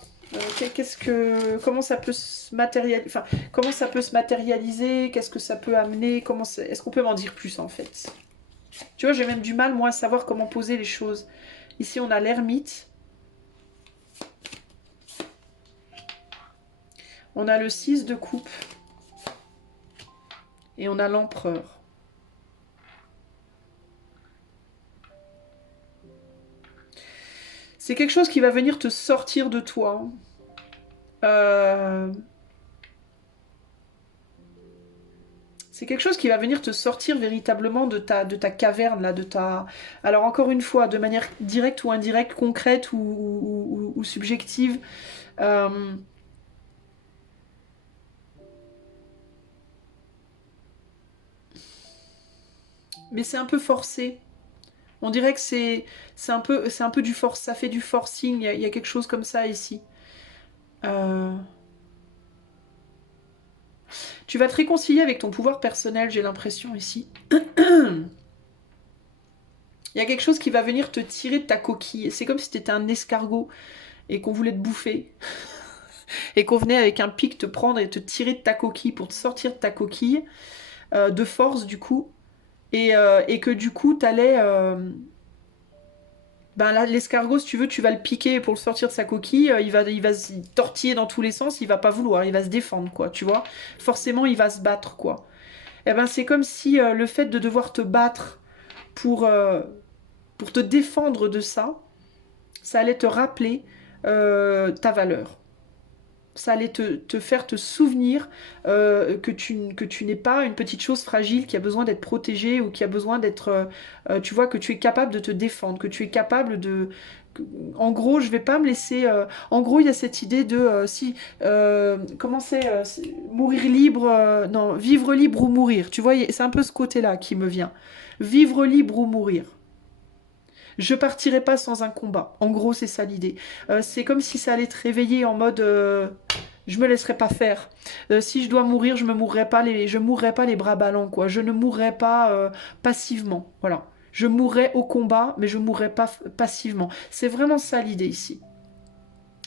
Comment ça peut se matérialiser, enfin, comment ça peut se matérialiser, qu'est-ce que ça peut amener, est-ce qu'on peut m'en dire plus en fait? Tu vois, j'ai même du mal moi à savoir comment poser les choses. Ici on a l'ermite, on a le 6 de coupe et on a l'empereur. C'est quelque chose qui va venir te sortir de toi. C'est quelque chose qui va venir te sortir véritablement de ta caverne, là, de ta... Alors encore une fois, de manière directe ou indirecte, concrète ou subjective. Mais c'est un peu forcé. On dirait que c'est un peu du force, ça fait du forcing, il y a quelque chose comme ça ici. Tu vas te réconcilier avec ton pouvoir personnel, j'ai l'impression ici. Il y a quelque chose qui va venir te tirer de ta coquille. C'est comme si tu étais un escargot et qu'on voulait te bouffer. Et qu'on venait avec un pic te prendre et te tirer de ta coquille pour te sortir de ta coquille, de force du coup. Et que du coup, t'allais... Ben là, l'escargot, si tu veux, tu vas le piquer pour le sortir de sa coquille, il va se tortiller dans tous les sens, il va pas vouloir, il va se défendre, quoi, tu vois. Forcément, il va se battre, quoi. Et ben, c'est comme si le fait de devoir te battre pour te défendre de ça, ça allait te rappeler ta valeur. Ça allait te faire te souvenir que tu n'es pas une petite chose fragile qui a besoin d'être protégée ou qui a besoin d'être... tu vois, que tu es capable de te défendre, que tu es capable de... En gros, je vais pas me laisser... en gros, il y a cette idée de... si... comment c'est mourir libre... non, vivre libre ou mourir. Tu vois, c'est un peu ce côté-là qui me vient. Vivre libre ou mourir. Je partirai pas sans un combat. En gros, c'est ça l'idée. C'est comme si ça allait te réveiller en mode je me laisserai pas faire. Si je dois mourir, je mourrai pas les bras ballants quoi. Je ne mourrai pas passivement. Voilà. Je mourrai au combat, mais je mourrai pas passivement. C'est vraiment ça l'idée ici.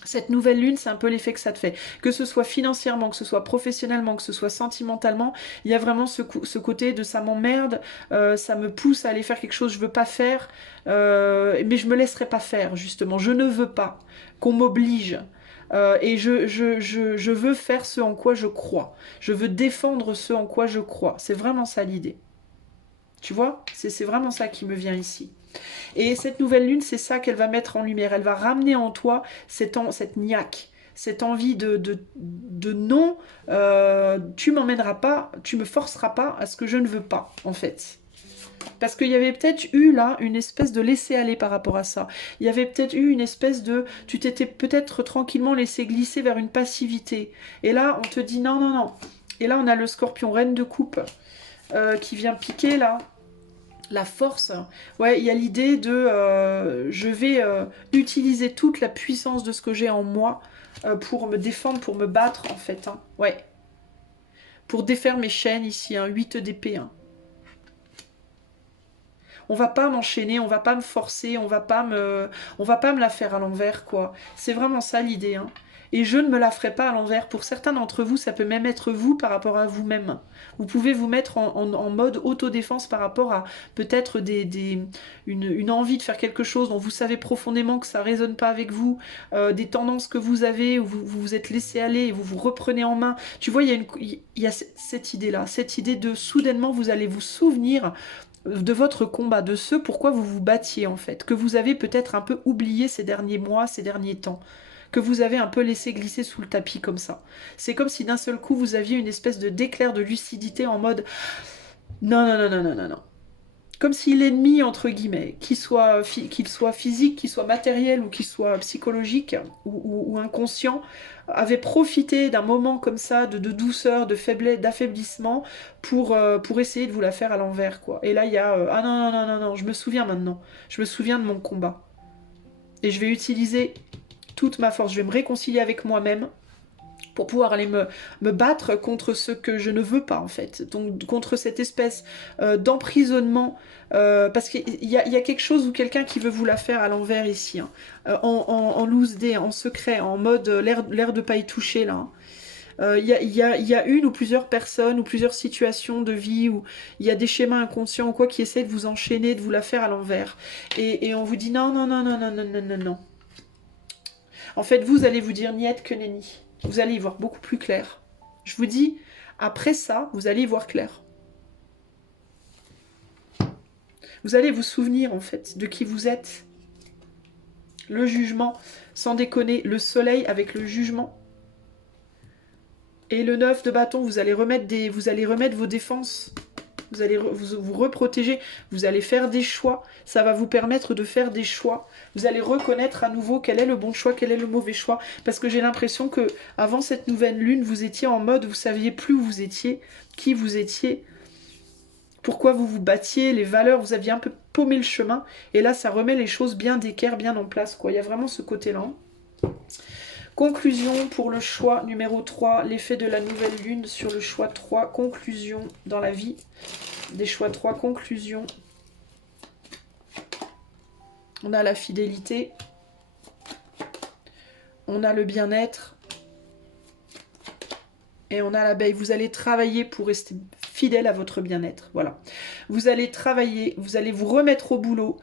Cette nouvelle lune, c'est un peu l'effet que ça te fait. Que ce soit financièrement, que ce soit professionnellement, que ce soit sentimentalement, il y a vraiment ce côté de ça m'emmerde, ça me pousse à aller faire quelque chose que je veux pas faire, mais je me laisserai pas faire, justement. Je ne veux pas qu'on m'oblige. Et je veux faire ce en quoi je crois. Je veux défendre ce en quoi je crois. C'est vraiment ça l'idée. Tu vois? C'est vraiment ça qui me vient ici. Et cette nouvelle lune, c'est ça qu'elle va mettre en lumière. Elle va ramener en toi cette niaque, cette envie de non, tu m'emmèneras pas, tu me forceras pas à ce que je ne veux pas, en fait. Parce qu'il y avait peut-être eu là une espèce de laisser-aller par rapport à ça. Il y avait peut-être eu une espèce de... Tu t'étais peut-être tranquillement laissé glisser vers une passivité. Et là, on te dit non, non, non. Et là, on a le scorpion reine de coupe qui vient piquer là. La force, ouais, il y a l'idée de je vais utiliser toute la puissance de ce que j'ai en moi pour me défendre, pour me battre en fait. Hein. Ouais. Pour défaire mes chaînes ici, hein, 8 d'épée. Hein. On va pas m'enchaîner, on va pas me forcer, on va pas me la faire à l'envers, quoi. C'est vraiment ça l'idée. Hein. Et je ne me la ferai pas à l'envers. Pour certains d'entre vous, ça peut même être vous par rapport à vous-même. Vous pouvez vous mettre en mode autodéfense par rapport à peut-être une envie de faire quelque chose dont vous savez profondément que ça ne résonne pas avec vous, des tendances que vous avez, où vous vous êtes laissé aller et vous vous reprenez en main. Tu vois, il y a cette idée-là, cette idée de soudainement vous allez vous souvenir de votre combat, de ce pourquoi vous vous battiez en fait, que vous avez peut-être un peu oublié ces derniers mois, ces derniers temps, que vous avez un peu laissé glisser sous le tapis comme ça. C'est comme si d'un seul coup vous aviez une espèce de d'éclair de lucidité en mode non, non, non, non, non, non, non. Comme si l'ennemi, entre guillemets, qu'il soit physique, qu'il soit matériel ou qu'il soit psychologique ou inconscient, avait profité d'un moment comme ça de douceur, de faiblesse, d'affaiblissement pour essayer de vous la faire à l'envers, quoi. Et là, il y a ah non, non, non, non, non, je me souviens maintenant. Je me souviens de mon combat. et je vais utiliser toute ma force. Je vais me réconcilier avec moi-même pour pouvoir aller me battre contre ce que je ne veux pas en fait. Donc contre cette espèce d'emprisonnement, parce qu'il y a quelque chose ou quelqu'un qui veut vous la faire à l'envers ici, hein. En loose day, en secret, en mode l'air de pas y toucher là, hein. Il y a une ou plusieurs personnes ou plusieurs situations de vie où il y a des schémas inconscients ou quoi qui essaient de vous enchaîner, de vous la faire à l'envers. Et on vous dit non, non, non, non, non, non, non, non, non. En fait, vous allez vous dire niet que nenni. Vous allez y voir beaucoup plus clair. Je vous dis, après ça, vous allez y voir clair. Vous allez vous souvenir, en fait, de qui vous êtes. Le jugement, sans déconner, le soleil avec le jugement. Et le 9 de bâton, vous allez remettre vos défenses. Vous allez vous reprotéger, vous allez faire des choix, ça va vous permettre de faire des choix. Vous allez reconnaître à nouveau quel est le bon choix, quel est le mauvais choix. Parce que j'ai l'impression que avant cette nouvelle lune, vous étiez en mode, vous saviez plus où vous étiez, qui vous étiez, pourquoi vous vous battiez, les valeurs, vous aviez un peu paumé le chemin. Et là, ça remet les choses bien d'équerre, bien en place, quoi. Il y a vraiment ce côté-là. Conclusion pour le choix numéro 3, l'effet de la nouvelle lune sur le choix 3, conclusion dans la vie des choix 3, conclusion. On a la fidélité, on a le bien-être et on a l'abeille. Vous allez travailler pour rester fidèle à votre bien-être, voilà. Vous allez travailler, vous allez vous remettre au boulot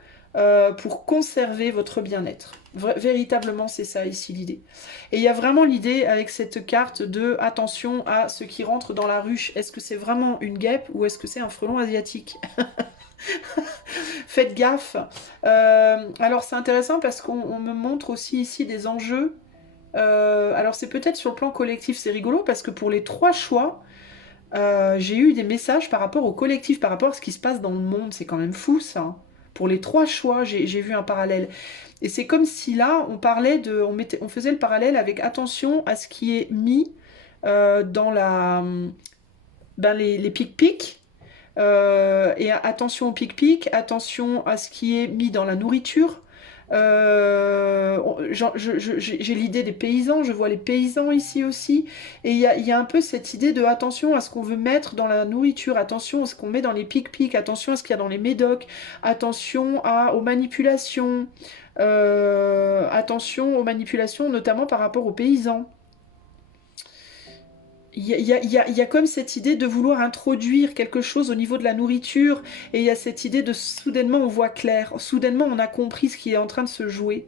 pour conserver votre bien-être. Véritablement, c'est ça ici l'idée. Et il y a vraiment l'idée avec cette carte de attention à ce qui rentre dans la ruche. Est-ce que c'est vraiment une guêpe ou est-ce que c'est un frelon asiatique? Faites gaffe. Alors c'est intéressant parce qu'on me montre aussi ici des enjeux. Alors c'est peut-être sur le plan collectif, c'est rigolo parce que pour les 3 choix, j'ai eu des messages par rapport au collectif, par rapport à ce qui se passe dans le monde. C'est quand même fou ça. Pour les 3 choix, j'ai vu un parallèle. Et c'est comme si là, on faisait le parallèle avec attention à ce qui est mis dans les pic-pics. Et attention au pic-pic, attention à ce qui est mis dans la nourriture. J'ai l'idée des paysans, je vois les paysans ici aussi. Et il y a un peu cette idée de attention à ce qu'on veut mettre dans la nourriture, attention à ce qu'on met dans les pic-pics, attention à ce qu'il y a dans les médocs, attention aux manipulations, attention aux manipulations notamment par rapport aux paysans. Il y a comme cette idée de vouloir introduire quelque chose au niveau de la nourriture, et il y a cette idée de soudainement on voit clair, soudainement on a compris ce qui est en train de se jouer.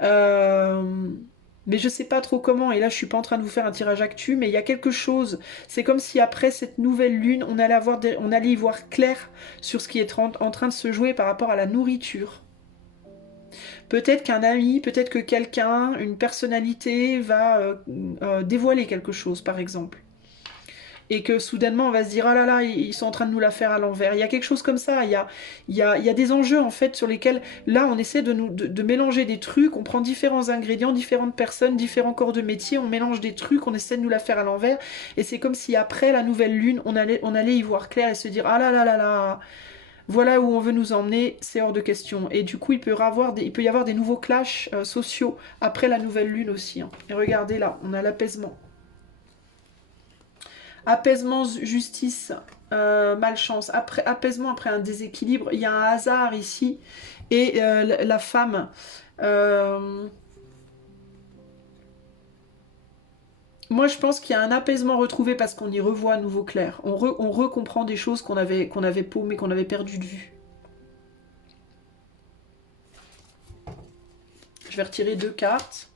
Mais je sais pas trop comment, et là je suis pas en train de vous faire un tirage actu, mais il y a quelque chose, c'est comme si après cette nouvelle lune, on allait y voir clair sur ce qui est en train de se jouer par rapport à la nourriture. Peut-être qu'un ami, peut-être que quelqu'un, une personnalité va dévoiler quelque chose, par exemple. Et que soudainement on va se dire, ah là là, ils sont en train de nous la faire à l'envers. Il y a quelque chose comme ça, il y a des enjeux en fait sur lesquels, là on essaie de mélanger des trucs, on prend différents ingrédients, différentes personnes, différents corps de métier, on mélange des trucs, on essaie de nous la faire à l'envers. Et c'est comme si après la nouvelle lune, on allait y voir clair et se dire, ah là là là là, voilà où on veut nous emmener, c'est hors de question. Et du coup, il peut y avoir des nouveaux clashs sociaux après la nouvelle lune aussi, hein. Et regardez là, on a l'apaisement. Apaisement, justice, malchance. Apaisement après un déséquilibre. Il y a un hasard ici. Et la femme... Moi, je pense qu'il y a un apaisement retrouvé parce qu'on y revoit à nouveau clair. On recomprend des choses qu'on avait paumées, qu'on avait perdues de vue. Je vais retirer 2 cartes.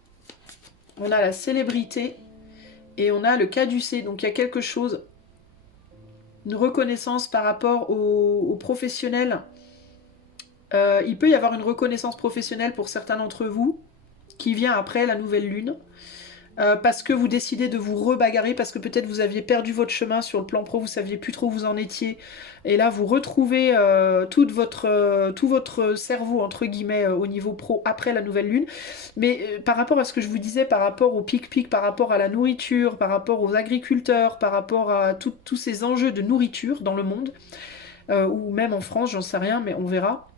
On a la célébrité et on a le caducé. Donc il y a quelque chose, une reconnaissance par rapport aux professionnels. Il peut y avoir une reconnaissance professionnelle pour certains d'entre vous qui vient après la nouvelle lune. Parce que vous décidez de vous rebagarrer, parce que peut-être vous aviez perdu votre chemin sur le plan pro, vous saviez plus trop où vous en étiez, et là vous retrouvez tout votre cerveau entre guillemets au niveau pro après la nouvelle lune. Mais par rapport à ce que je vous disais, par rapport au pic-pic, par rapport à la nourriture, par rapport aux agriculteurs, par rapport à tous ces enjeux de nourriture dans le monde, ou même en France, j'en sais rien, mais on verra.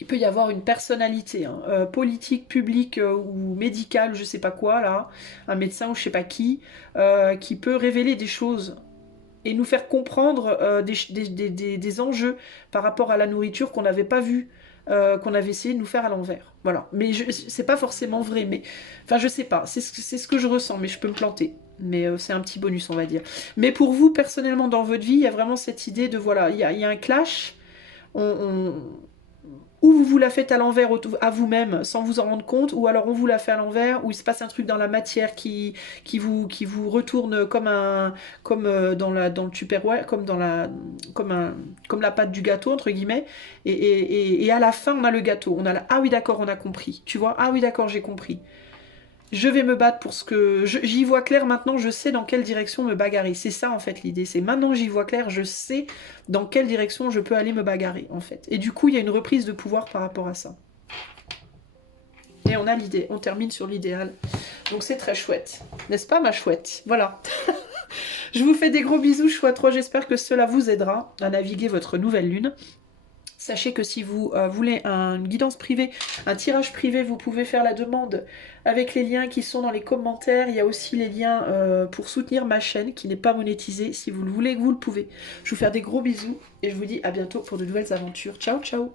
Il peut y avoir une personnalité, hein, politique, publique ou médicale, je sais pas quoi, là, un médecin ou je sais pas qui peut révéler des choses et nous faire comprendre des enjeux par rapport à la nourriture qu'on n'avait pas vu, qu'on avait essayé de nous faire à l'envers. Voilà. Mais c'est pas forcément vrai, mais enfin je sais pas, c'est ce que je ressens, mais je peux me planter. Mais c'est un petit bonus, on va dire. Mais pour vous, personnellement, dans votre vie, il y a vraiment cette idée de, voilà, il y a un clash, on, ou vous vous la faites à l'envers à vous-même sans vous en rendre compte, ou alors on vous la fait à l'envers, où il se passe un truc dans la matière qui vous retourne comme un, comme dans le Tupperware, comme la pâte du gâteau entre guillemets, et à la fin on a le gâteau, ah oui d'accord on a compris, tu vois, ah oui d'accord j'ai compris. Je vais me battre pour ce que... J'y vois clair maintenant, je sais dans quelle direction me bagarrer. C'est ça en fait l'idée, c'est maintenant j'y vois clair, je sais dans quelle direction je peux aller me bagarrer en fait. Et du coup il y a une reprise de pouvoir par rapport à ça. Et on a l'idée, on termine sur l'idéal. Donc c'est très chouette, n'est-ce pas ma chouette? Voilà. Je vous fais des gros bisous, choix 3, j'espère que cela vous aidera à naviguer votre nouvelle lune. Sachez que si vous voulez une guidance privée, un tirage privé, vous pouvez faire la demande avec les liens qui sont dans les commentaires. Il y a aussi les liens pour soutenir ma chaîne qui n'est pas monétisée. Si vous le voulez, vous le pouvez. Je vous fais des gros bisous et je vous dis à bientôt pour de nouvelles aventures. Ciao, ciao!